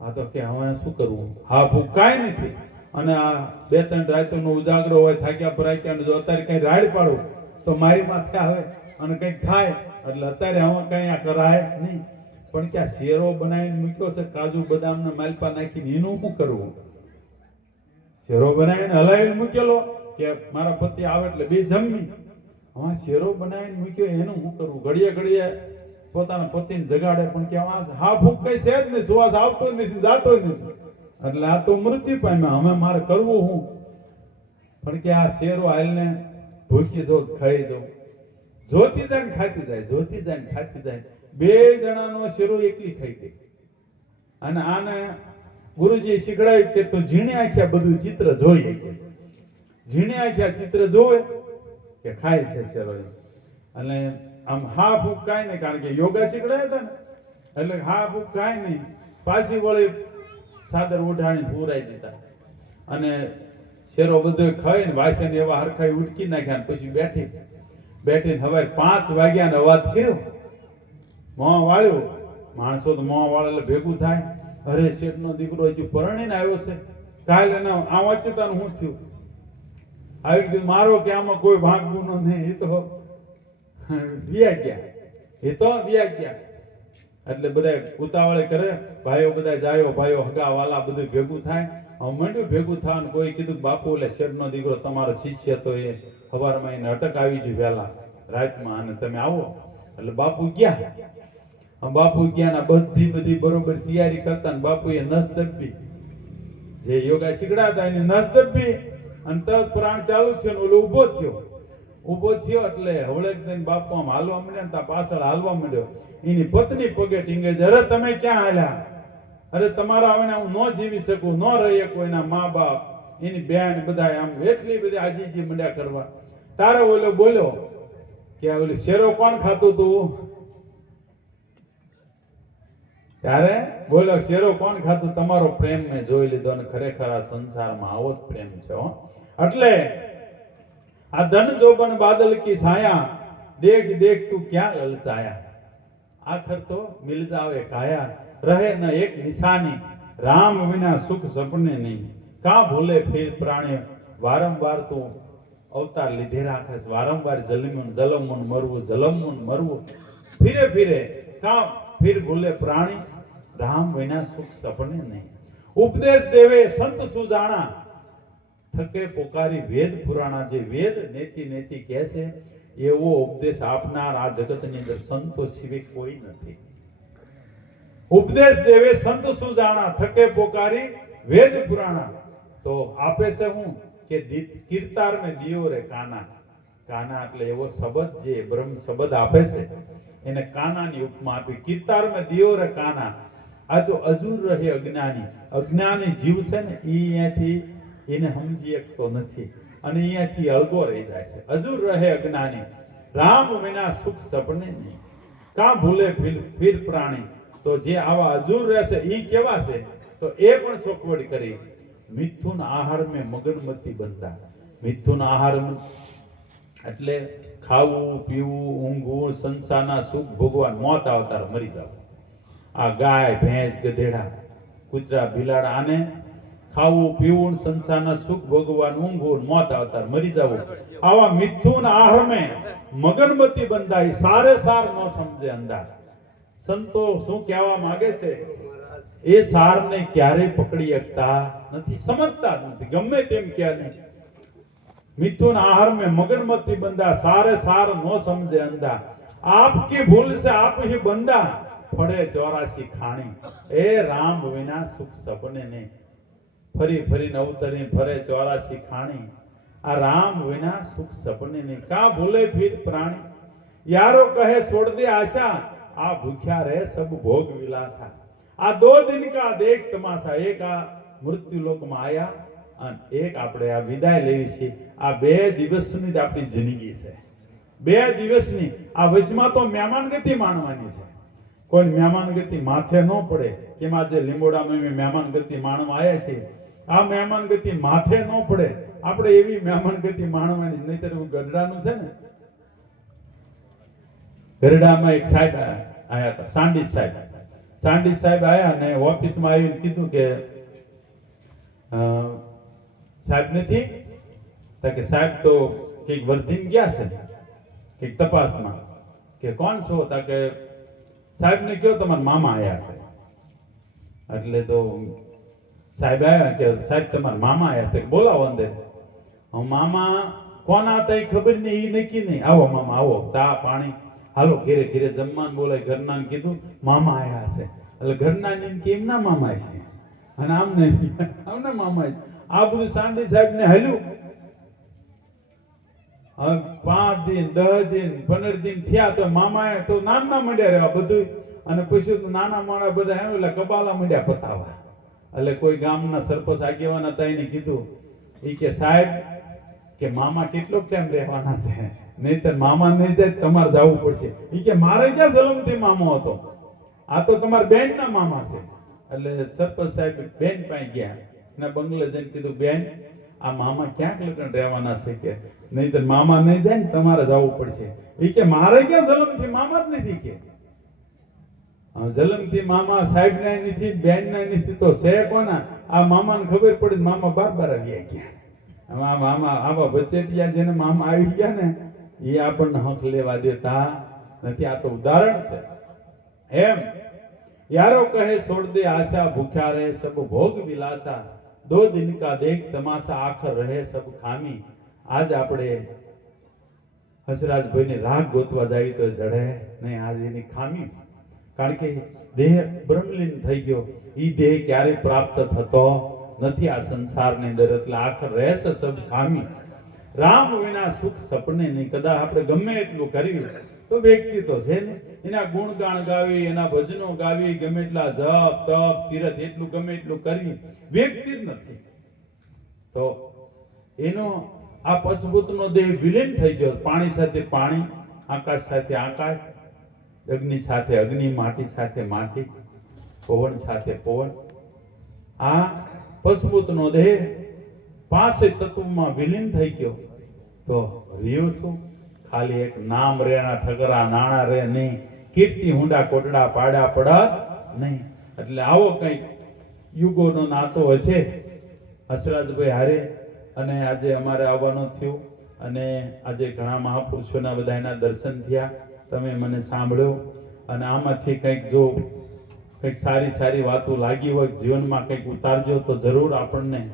આ તો કે હવે શું કરવું, હા ફૂક કાંઈ નથી. અને આ 2-3 રાતોનો ઉજાગરો હોય, થાક્યા પરાક્યા, જો અત્યારે કઈ રાડ પાડું તો મારી માથે આવે અને કંઈક થાય, એટલે અત્યારે હવે કઈ આ કરાય નહીં. પણ કે આ શેરો બનાવીને મૂક્યો છે, કાજુ બદામ ને માલપા નાખીને, એનું શું કરવું? શેરો બનાવીને હલાવીને મૂકેલો કે મારા પતિ આવે એટલે બે જમી, હવે શેરો બનાવીને મૂક્યો એનું શું કરવું? ઘડીએ ઘડીએ પોતાના પતિને જગાડે, પણ કે હા ફૂક કઈ છે જ નહીં, સુવાસ આવતો નથી, જાતો નથી, એટલે આ તો મૃત્યુ પામ્યા, હવે મારે કરવું હું? પણ કે આ શેરો હાલને ભૂખી જાઉં, ખાઈ જાઉં, જોતી જાય ને ખાતી જાય, જોતી જાય ને ખાતી જાય. 2 જણાનો શેરો એકલી ખાઈ ગઈ. અને આને ગુરુજીએ શીખડાવ્યું કે તું ઝીણે આંખ્યા બધું ચિત્ર જોઈએ, કે ઝીણે આંખ્યા ચિત્ર જોવે કે ખાય છે શેરો. અને આમ હા ભૂખ કાંઈ નહીં, કારણ કે યોગા શીખડાયા હતા ને, એટલે હા ભૂખ કાંઈ નહીં. પાછી વળી સાદર ઉઠાણી પૂરાઈ દીધા, અને શેરો બધો ખાઈને વાસણ એવા હરખાઈ ઉટકી નાખ્યા, પછી બેઠીને હવે 5 વાગ્યાનો અવાજ કર્યો, મોં વાળ્યું. માણસો તો મોં વાળે એટલે ભેગું થાય, અરે શેઠનો દીકરો હજુ પરણીને આવ્યો છે, કાલે એના આ વાંચતાનું શું થયું? આવી કીધું મારો કે આમાં કોઈ ભાગવું નહીં, એ તો વ્યા ગયા. એટલે બધા ઉતાવળે કરે, ભાઈઓ બધા જાયો, ભાઈઓ હગા વાલા બધું ભેગું થાય. મંડ્યું ભેગું થવાનું. કોઈ કીધું બાપુ એટલે શેઠનો દીકરો તમારો શિષ્ય તો એ સવારમાં એને અટક આવી ગયું વહેલા રાતમાં, અને તમે આવો. એટલે બાપુ ગયા. બાપુ ગયા, બધી બરોબર તૈયારી કરતા, ને બાપુએ નસ દબી, જે યોગા શીખડાતા એની નસ દબી, અને તરત પ્રાણ ચાલુ થયો ને ઓલો ઊભો થયો એટલે હવળેક દઈને બાપુ આમ હાલવા માંડ્યા, ત્યાં પાછળ હાલવા માંડ્યો. એની પત્ની પગે ટીંગે છે, અરે તમે ક્યાં હાલ્યા? અરે તમારા હવે હું ન જીવી શકું, ન રહી શકું. એના મા બાપ, એની બેન બધા આમ એટલી બધી આજીજી મંડ્યા કરવા. તારે ઓલો બોલ્યો કે ઓલી શેરો કોણ ખાતું તું? ત્યારે બોલો શેરો કોણ ખાતું? તમારો પ્રેમ મેં જોઈ લીધો, અને ખરેખર આ સંસારમાં આવો જ પ્રેમ છે હો. એટલે આ ધન જોબન બાદલ કી છાયા, દેખ દેખ તું ક્યાં લલચાયા. આખર તો મિલ જાવે કાયા, રહે ન એક નિશાની, રામ વિના સુખ સપને નહીં. કા ભૂલે ફિર પ્રાણી, વારંવાર તું અવતાર લીધે રાખે, વારંવાર જલમુન મરવું. ફિરે કા ફિર ભૂલે પ્રાણી, રામ વિના સુખ સપને નહીં. ઉપદેશ દેવે સંત સુજાણા, થકે પોકારી વેદ પુરાણા. જે વેદ નેતિ કહે છે એવો ઉપદેશ આપનાર આ જગતની અંદર સંતો સિવાય કોઈ નથી. ઉપદેશ દેવે સંત સુજાણા, થકે પોકારી વેદ પુરાણા. તો આપે છે હું કે કીર્તાર ને દિયો રે કાના એટલે એવો શબ્દ જે બ્રહ્મ શબ્દ આપે છે એને કાનાની ઉપમા આપી. કીર્તાર ને દિયો રે કાના. આ જો અજુર રહે અજ્ઞાની જીવ છે ને, અહીંયાથી એને સમજી શકતો નથી, અને અહીંયાથી અળગો રહી જાય છે. અજુર રહે અજ્ઞાની, રામ વિના સુખ સપને નહીં. કા ભૂલે ફિર પ્રાણી. તો જે આવા અજુર રહેશે ઈ કેવા છે? તો એ પણ ચોખવટ કરી. મિથુન આહાર મેં મગનમતી બંધા. મિથુન આહાર એટલે ખાવું પીવું ઊંઘવું સંસારના સુખ ભોગવાન, મોત આવતા મરી જાવ. આ ગાય ભેંસ ગધેડા કૂતરા બિલાડા આને ખાવું પીવું સંસારના સુખ ભોગવાન, ઊંઘવું મોત આવતા મરી જવું. આવા મિથુન આહાર મેં મગનમતી બંધાઈ, સારે સાર ન સમજે અંધાર. સંતો શું કહેવા માંગે છે? એ સારને ક્યારેય પકડી શકતા નથી, સમજતા જ નથી, ગમે તેમ ક્યાં નહીં. मिथुन आहार में मगन मती बंदा सारे सार नो समझे अंधा आपकी भूल से आप ही बंदा फड़े 84 खाणी ए राम विना सुख सपने ने फरी फरी अवतरी फरे 84 खाणी आ राम विना सुख सपने ने का भूले फिर प्राणी यारो कहे छोड़ दे आशा आ भूख्या रहे सब भोग विलासा आ 2 दिन का देख तमाशा एक आ मृत्यु लोक में आया અને એક આપણે આ વિદાય લેવી છે આ 2 દિવસની જ આપણી જિંદગી છે 2 દિવસની આ વચમાં તો મહેમાન ગતિ માણવાની છે કોઈ મહેમાન ગતિ માથે ન પડે કે માં જે લીંબોડામાં મેં મહેમાન ગતિ માણવા આવ્યા છે આ મહેમાન ગતિ માથે ન પડે આપણે એવી મહેમાન ગતિ માણવાની નહીતર ગઢડાનું છે ને ગઢડામાં એક સાહેબ આયા હતા સાંડી સાહેબ આયા અને ઓફિસમાં આવીને કીધું કે સાહેબ નથી કે સાહેબ તો કઈક વર્ધીને ગયા છે કઈક તપાસમાં કે કોણ છો કે સાહેબ ને કયો તમારા મામા આયા છે એટલે તો સાહેબ આયા કે સાહેબ તમારા મામા આયા છે બોલાવો અંદર મામા કોના હતા એ ખબર નહીં એ નક્કી નહીં આવો મામા આવો ચા પાણી હાલો ઘેરે ઘેરે જમવાનું બોલાય ઘરના કીધું મામા આયા છે એટલે ઘરના કેમ ના મામા છે અને આમને મામા છે આ બધું સાંડી સાહેબ ને હાલ્યું હવે 5 દિન 10 દિન 15 દિન થયા તો મામા તો નાના મંડ્યા રહેવા બધું અને પછી તો નાના માણા બધા આવ્યું એટલે કબાલા મંડ્યા પતાવા એટલે કોઈ ગામના સરપંચ આગેવાન હતા એને કીધું ઈ કે સાહેબ કે મામા કેટલો ટાઈમ રહેવાના છે નહીતર મામા નહીં જાય તમારે જવું પડશે ઈ કે મારે ક્યાં જલમથી મામો હતો આ તો તમારા બેન ના મામા છે એટલે સરપંચ સાહેબ બેન પાસે ગયા એના બંગલે જઈને કીધું બેન આ મામા ક્યાંક લગન રહેવાના છે કે નહીતર મામા નહીં જાય ને તમારે જવું પડશે ઈ કે મારે ક્યાં જલમથી મામા જ નથી કે જલમથી મામા સાહેબ ના નથી બેન ના નથી તો છે કોના આ મામાને ખબર પડી મામા બાર આવ્યા ગયા મામા આવા બચેટિયા જેને મામા આવી ગયા ને એ આપણને હક લેવા દેતા નથી આ તો ઉદાહરણ છે એમ यारो कहे छोड़ दे आशा भूख्या रहे सब भोग विलासा 2 दिन का देख तमाशा आखर रहे सब खामी आज આપણે હસરાજભાઈ ને રાગ ગોતવા જાય તો જડે નહીં આજ એની ખામી કારણ કે દેહ બ્રહ્મલીન થઈ ગયો ઈ દેહ ક્યારે પ્રાપ્ત થતો નથી આ સંસારની અંદર એટલે આખર રહેશે સબ ખામી રામ વિના સુખ સપને નહીં કદાચ આપણે ગમે એટલું કરવી તો વ્યક્તિ તો છે ને એના ગુણગાન ગાવી એના ભજનો ગાવી ગમે એટલા જપ તપ તીરથ એટલું ગમે એટલું કરવી વ્યક્તિ જ નથી તો એનો આ પશુભૂતનો દેહ વિલીન થઈ ગયો પાણી સાથે પાણી આકાશ સાથે આકાશ અગ્નિ સાથે અગ્નિ માટી સાથે માટી પવન સાથે પવન આ પશુભૂતનો દેહ 5 તત્વમાં વિલીન થઈ ગયો તો રહ્યું શું ખાલી એક નામ રેના ઠગરા નાણા રે નહીં કીર્તિ હુંડા કોટડા પાડા પડત નહીં એટલે આવો કઈક યુગોનો નાતો હશે હસરાજભાઈ હારે અને આજે અમારે આવવાનું થયું અને આજે ઘણા મહાપુરુષોના બધાના દર્શન થયા તમે મને સાંભળ્યો અને આમાંથી કંઈક જો કંઈક સારી વાતો લાગી હોય જીવનમાં કંઈક ઉતારજો તો જરૂર આપણને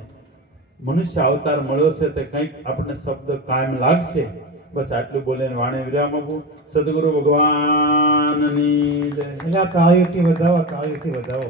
મનુષ્ય અવતાર મળ્યો છે તે કંઈક આપણને શબ્દ કાયમ લાગશે બસ આટલું બોલીને વાણી વિરામ આપું સદગુરુ ભગવાનની જય. તાળીઓથી વધાવો